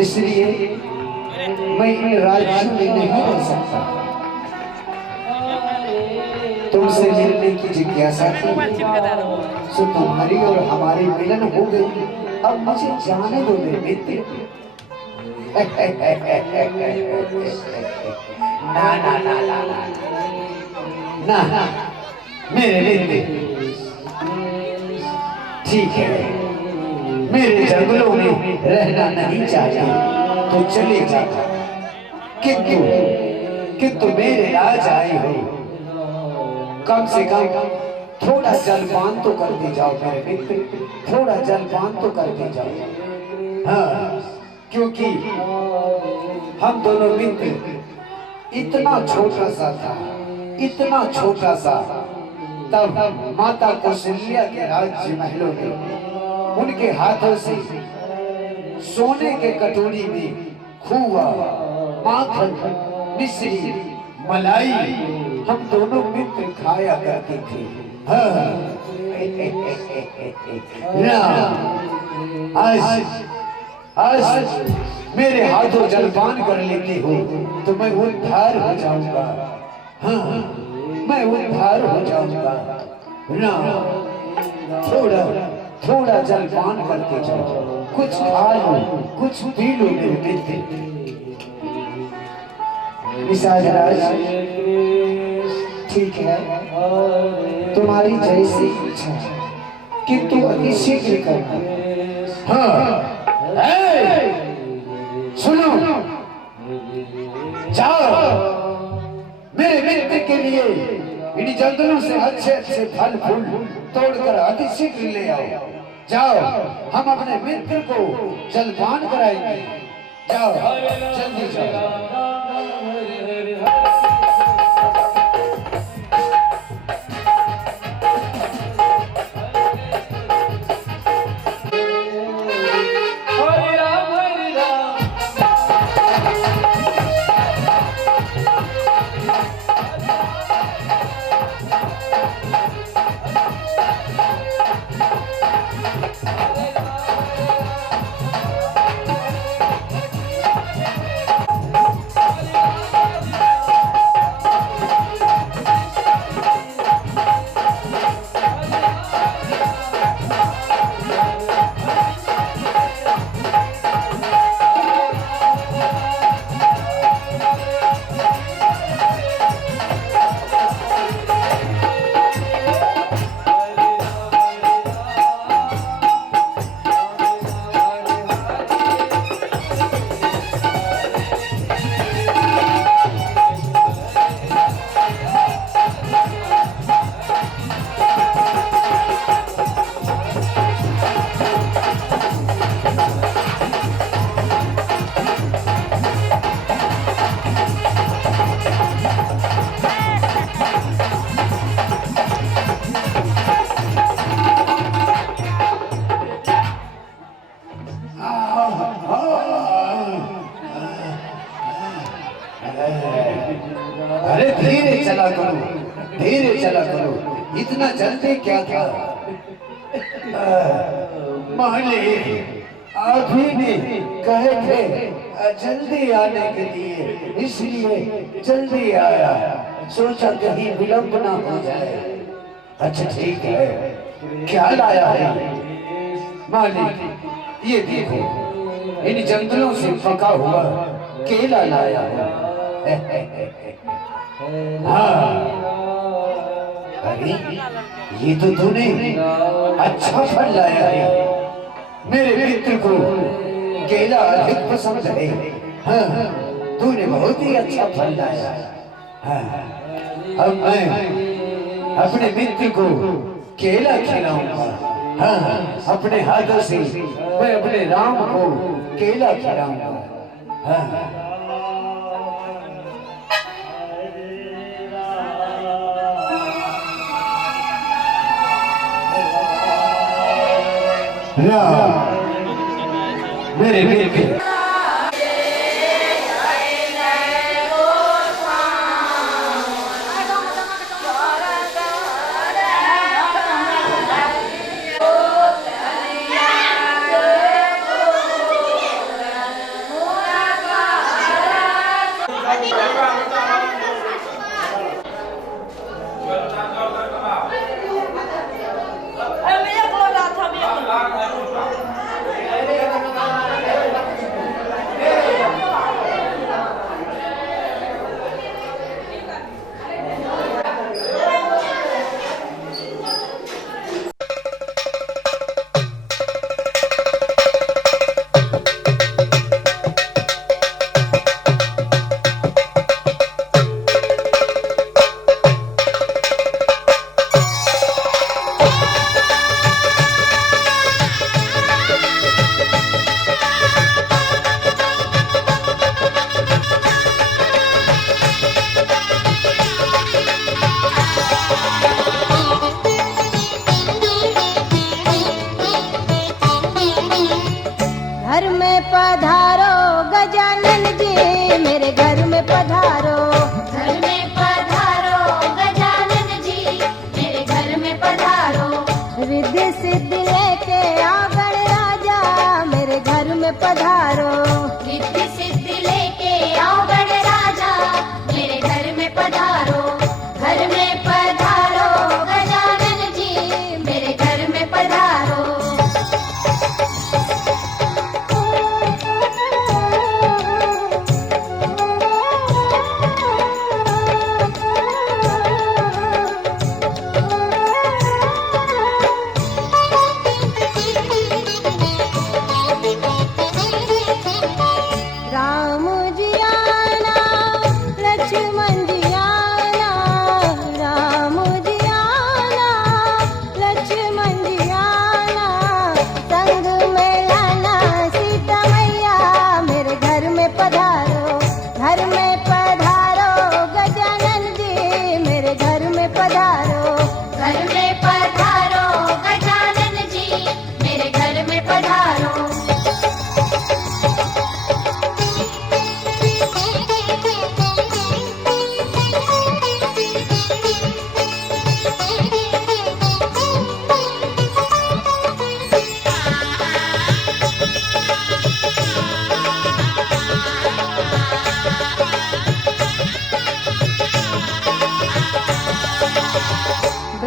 इसलिए मैं इन राज्यों में नहीं रह सकता। तुमसे मिलने की जिज्ञासा थी, सो तुम्हारी और हमारी मिलन हो गई। अब मुझे जाने दो मेरे मित्र। ना ना ना ना ना ना मेरे मित्र, ठीक है, मेरे जंगलों में रहना नहीं चाहते तो चले जाओ, किंतु मेरे राज आए हो, कम से कम थोड़ा जलपान तो करते जाओ मेरे मित्र, थोड़ा जलपान तो करते जाओ। हाँ, क्योंकि हम दोनों मित्र इतना छोटा सा था, इतना छोटा सा, तब माता कौशल्या के राज्य महलों में उनके हाथों से सोने के कटोरी में खोआ, माखन, मिश्री, मलाई हम दोनों मित्र खाया करते थे। हाँ। आज मेरे हाथों जलपान कर लेते हो तो मैं उद्धार हो जाऊंगा। हाँ, मैं उद्धार हो जाऊंगा ना। थोड़ा थोड़ा जलपान करके जाओ, कुछ खा लो, कुछ पी लो मेरे मित्र। निषादराज, ठीक है, तुम्हारी जैसी इच्छा, किंतु अति शीघ्र करना। हाँ, सुनो, जाओ मेरे मित्र के लिए इन जंगलों से अच्छे अच्छे फल फूल तोड़कर अति शीघ्र ले आओ। जाओ, हम अपने मित्र को जलपान कराएंगे। जाओ, जल्दी जाओ। अरे धीरे चला करो, धीरे चला करो, इतना जल्दी क्या था? मालिक, आप ही ने कहे थे जल्दी आने के लिए, इसलिए जल्दी आया, सोचा कहीं विलंब ना हो जाए। अच्छा ठीक है, क्या लाया है? मालिक, ये देखो, इन जंगलों से पका हुआ केला लाया है। हाँ, अरे ये तो तूने अच्छा फल लाया है। मेरे मित्र को केला अधिक पसंद है। हाँ, तूने बहुत ही अच्छा फल लाया है। हाँ, अब मैं अपने मित्र को केला खिलाऊंगा। हाँ, अपने हाथों से मैं अपने राम को केला खिलाऊंगा। हाँ, मेरे मित्र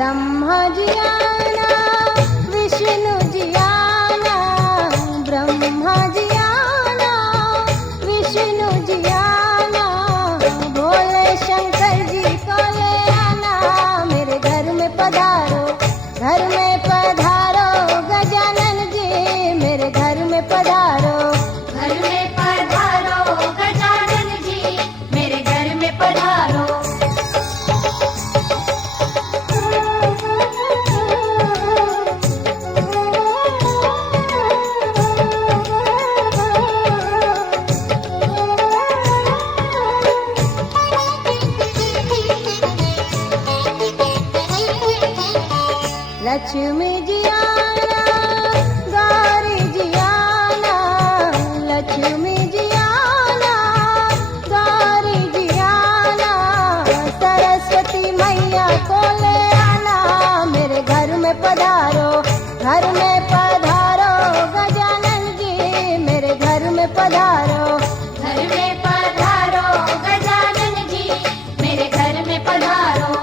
ब्रह्मा जी आना, विष्णु जी आना, ब्रह्मा जी आना, विष्णु जी आना, भोले शंकर जी को ले आना, मेरे घर में पधारो, घर में पधारो, गजानन जी मेरे घर में पधारो, घर में पधारो गजानन जी मेरे घर में पधारो। लक्ष्मी जी आना, गौरी जी आना, लक्ष्मी जी आना, गौरी जी आना, सरस्वती मैया को ले आना, मेरे घर में पधारो, घर में पधारो, गजानन जी मेरे घर में पधारो, घर में पधारो गजानन जी मेरे घर में पधारो।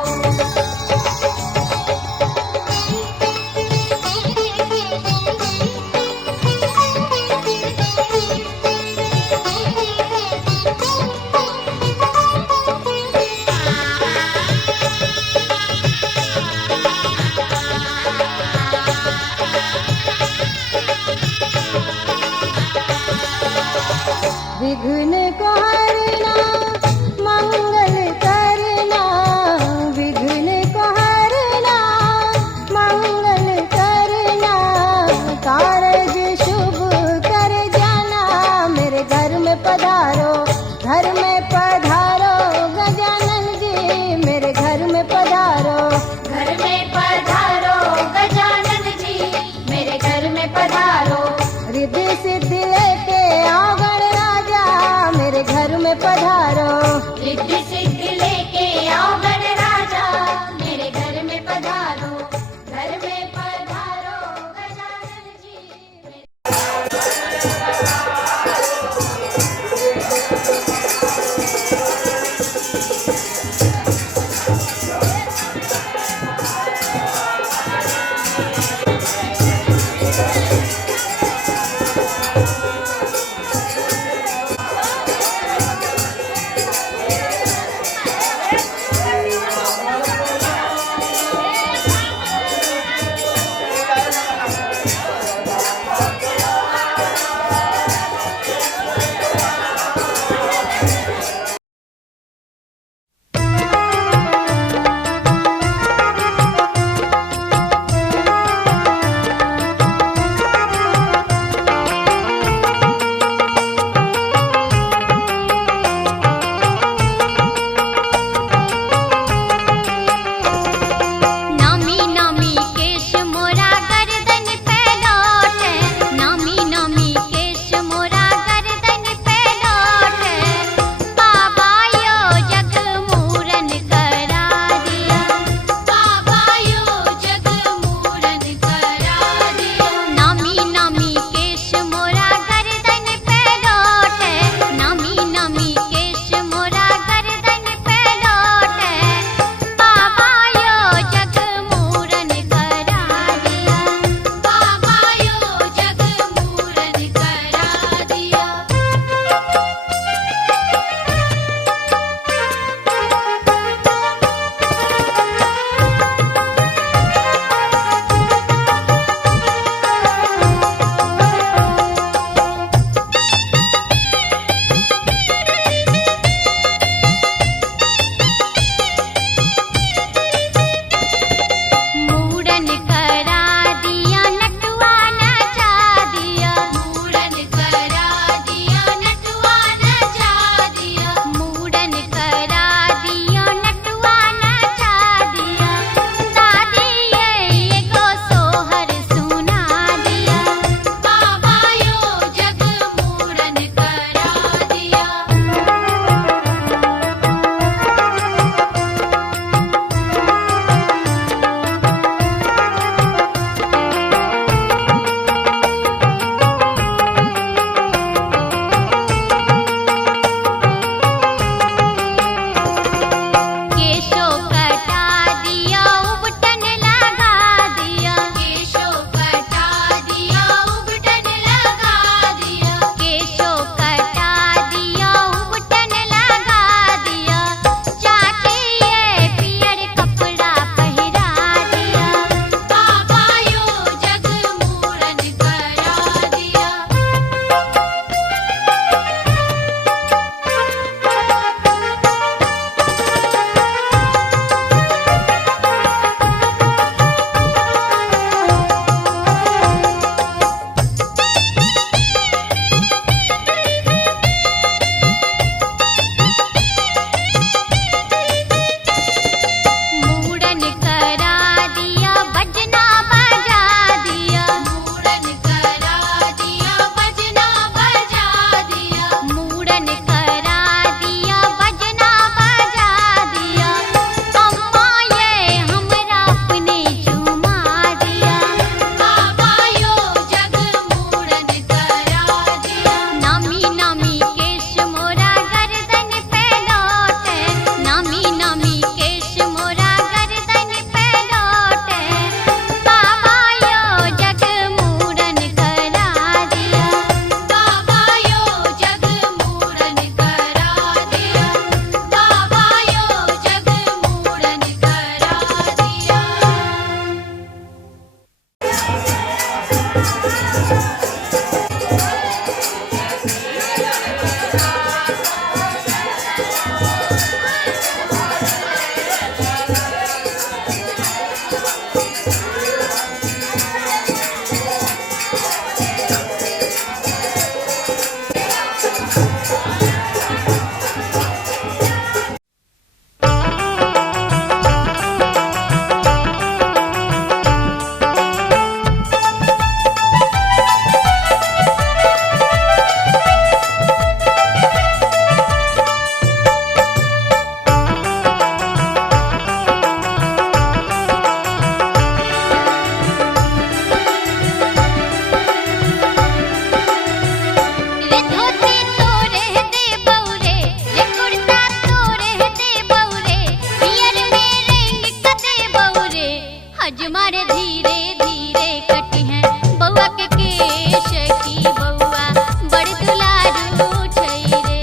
हजमारे धीरे धीरे कटी है बउआ के केश की बउआ बड़ दुलारू छै रे।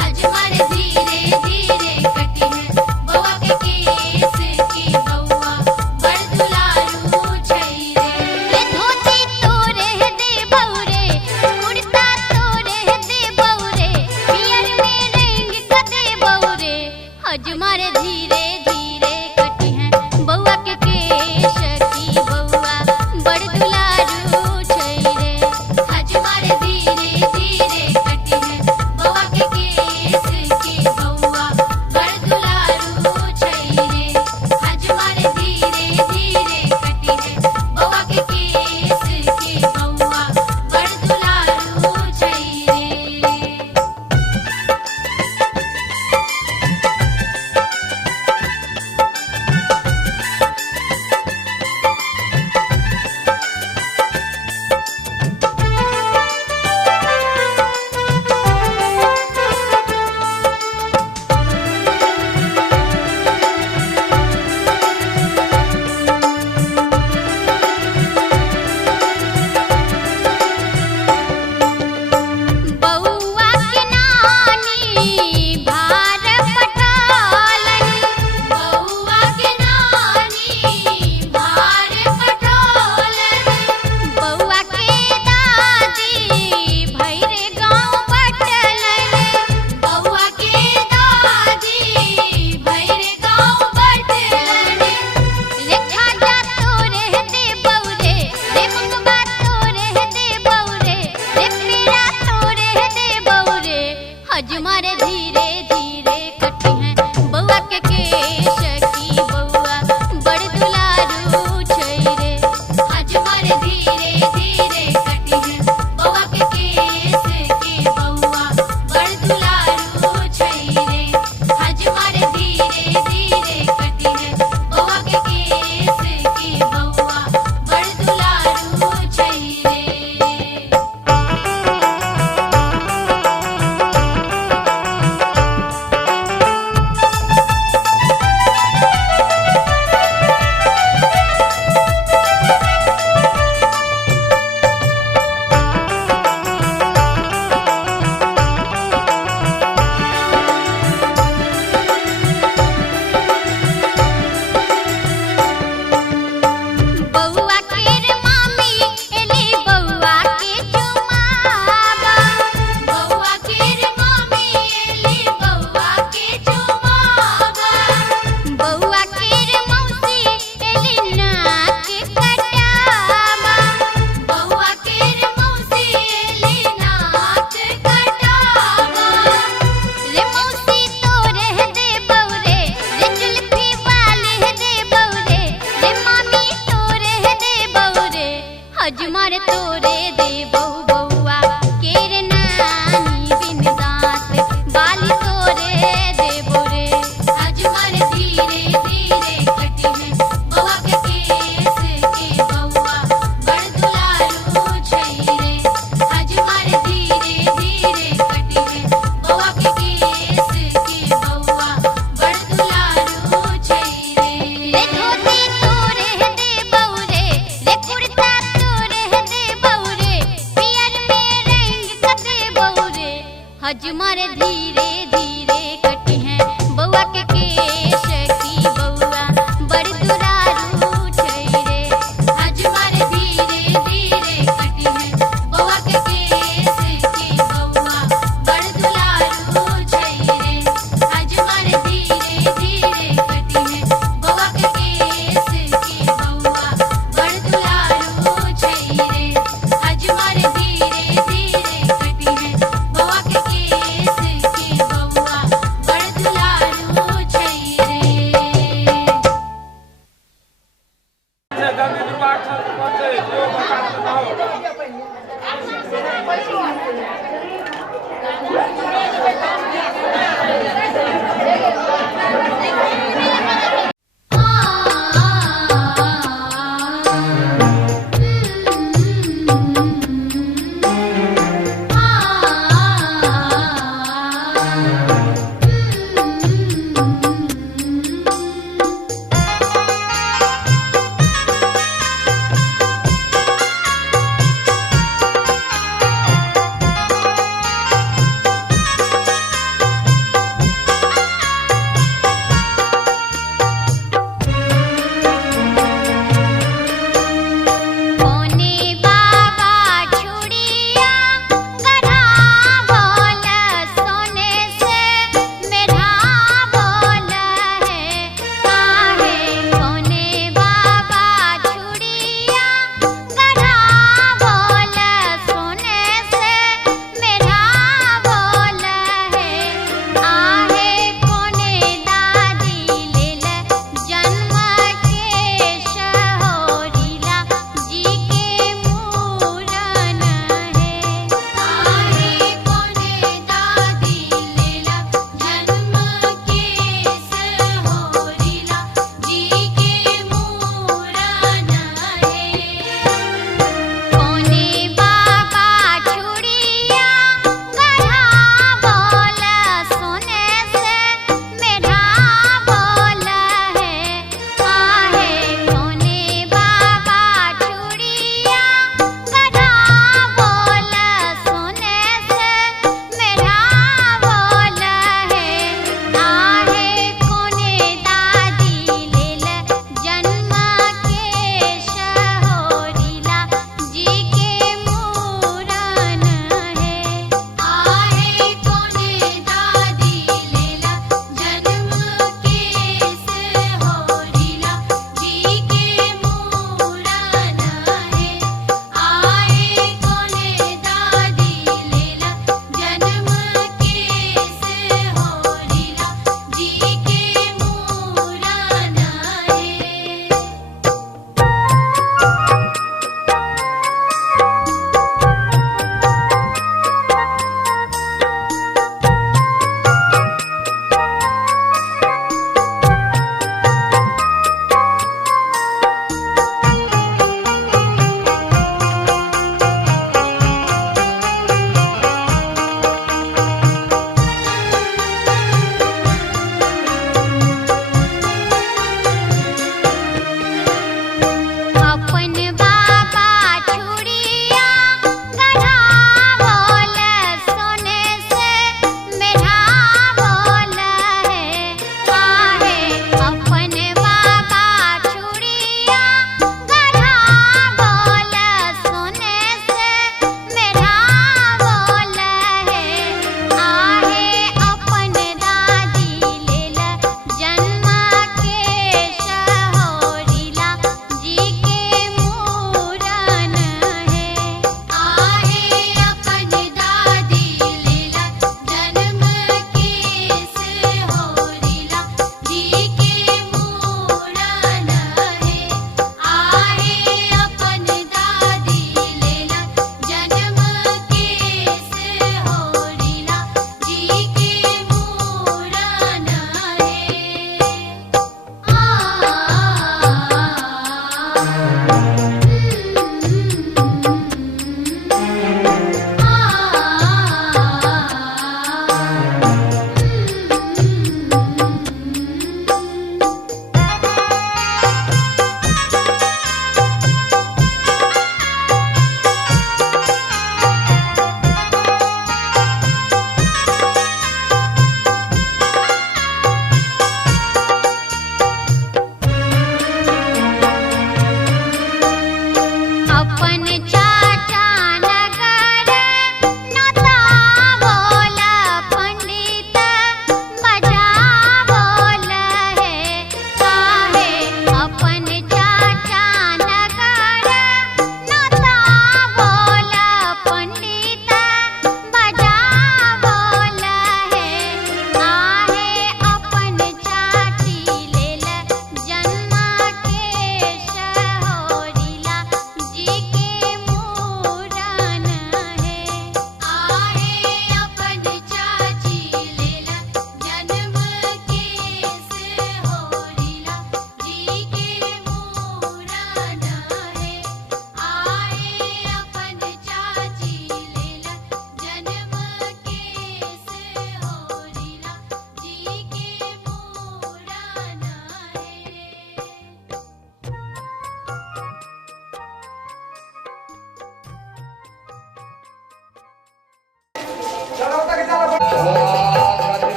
हजमारे धीरे धीरे कटी है बउआ के केश की बउआ बड़ दुलारू छै रे। रे धोती तोरे दे बउरे कुर्ता तोरे दे बउरे पियर में रंग क दे बउरे। हजमारे धीरे धीरे कटी है बउआ के केश की बउआ बड़ दुलारू छै रे। हजमारे धीरे धीरे कटी है बउआ के केश की बउआ बड़ दुलारू छै रे। हजमारे धीरे धीरे कटी है बउआ के केश की बउआ बड़ दुलारू छै रे। बउआ के नानी भार पठालन बउआ के नानी भार पठालन। बउआ के दादी भैरे गाँव बटलन बउआ के दादी भैरे गाँव बटलन। रे खाजा तोरे दे बउरे रे मुकबा तोरे दे बउरे रे पीड़ा तोरे दे बउरे। हजमारे धीरे धीरे कटी है बउआ के केश की बउआ बड़ दुलारू छै रे। हजमारे धीरे धीरे कटी है बउआ के केश की बउआ बड़ दुलारू छै रे। हजमारे धीरे धीरे कटी है बउआ के केश की बउआ बड़ दुलारू छै रे। बउआ केर मामी एली बउआ के चुमावा बउआ केर मामी एली बउआ के चुमावा। बउआ केर मौसी एली नाक कटावा बउआ केर मौसी एली नाक कटावा। रे मौसी तोरे दे बउरे रे जुल्फी वाले दे बउरे रे मामी तोरे दे बउरे। हजमारे तोरे दे बहू बउआ केर नानी बिन दांत बाली तोरे दे बउरे। हजमारे धीरे धीरे कटी है बउआ के केश की बउआ बड़ दुलारू छै रे। हजमारे धीरे धीरे कटी है बउआ के केश की बउआ बड़ दुलारू छै रे। रे धोती तोरे दे बउरे रे कुर्ता तोरे दे बउरे पियर में रंग क दे बउरे। हजमारे धीरे धीरे कटी है बउआ के केश की बउआ बड़ दुलारू छै रे। हजमारे धीरे धीरे कटी है बउआ के केश की बउआ बड़ दुलारू छै रे। हजमारे धीरे धीरे कटी है बउआ के केश की बउआ बड़ दुलारू छै रे। हजमारे धीरे धीरे कटी है बउआ के केश की बउआ बड़ दुलारू छै रे।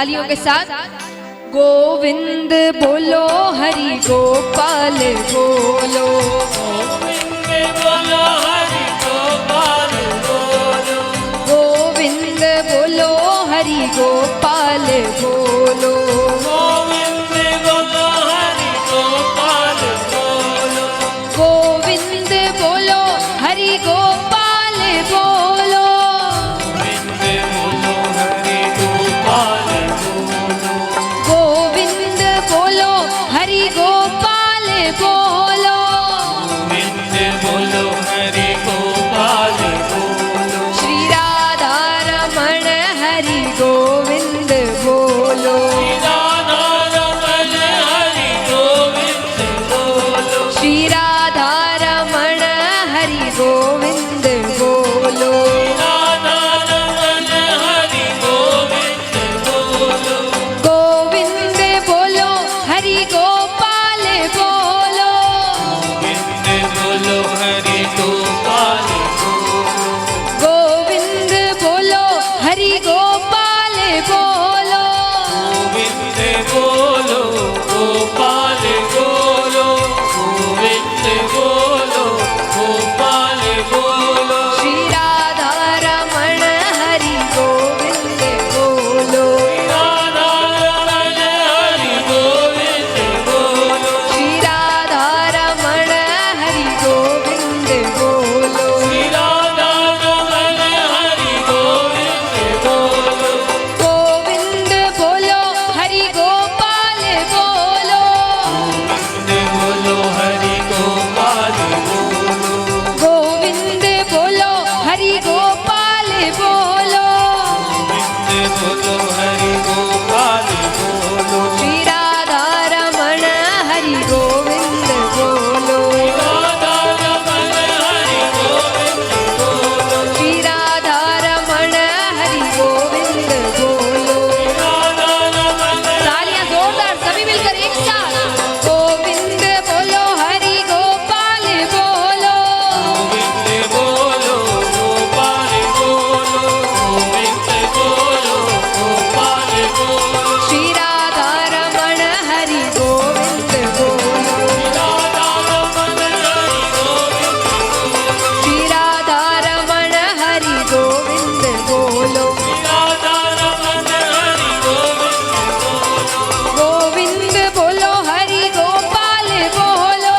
तालियों के साथ। गोविंद बोलो हरि गोपाल बोलो, गोविंद बोलो हरि गोपाल बोलो, गोविंद बोलो हरि गोपाल बोलो, गोविंद बोलो हरि गोपाल बोलो, श्री राधा रमण हरि गोविंद बोलो, श्री राधा रमण हरि गोविंद बोलो, गोविंद बोलो हरि गोपाल बोलो, गोविंद बोलो हरि गोपाल बोलो, श्री राधा रमण हरि गोविंद बोलो, श्री राधा रमण हरि गोविंद बोलो, गोविंद बोलो हरि गोपाल बोलो, गोविंद बोलो हरि गोपाल बोलो, श्री राधा रमण हरि गोविंद बोलो, श्री राधा रमण हरि गोविंद बोलो। तालियां जोरदार सभी मिलकर एक साथ। गोविंद बोलो हरि गोपाल बोलो, श्री राधा रमण हरि गोविंद बोलो, श्री राधा रमण हरि गोविंद बोलो, गोविंद बोलो हरि गोपाल बोलो,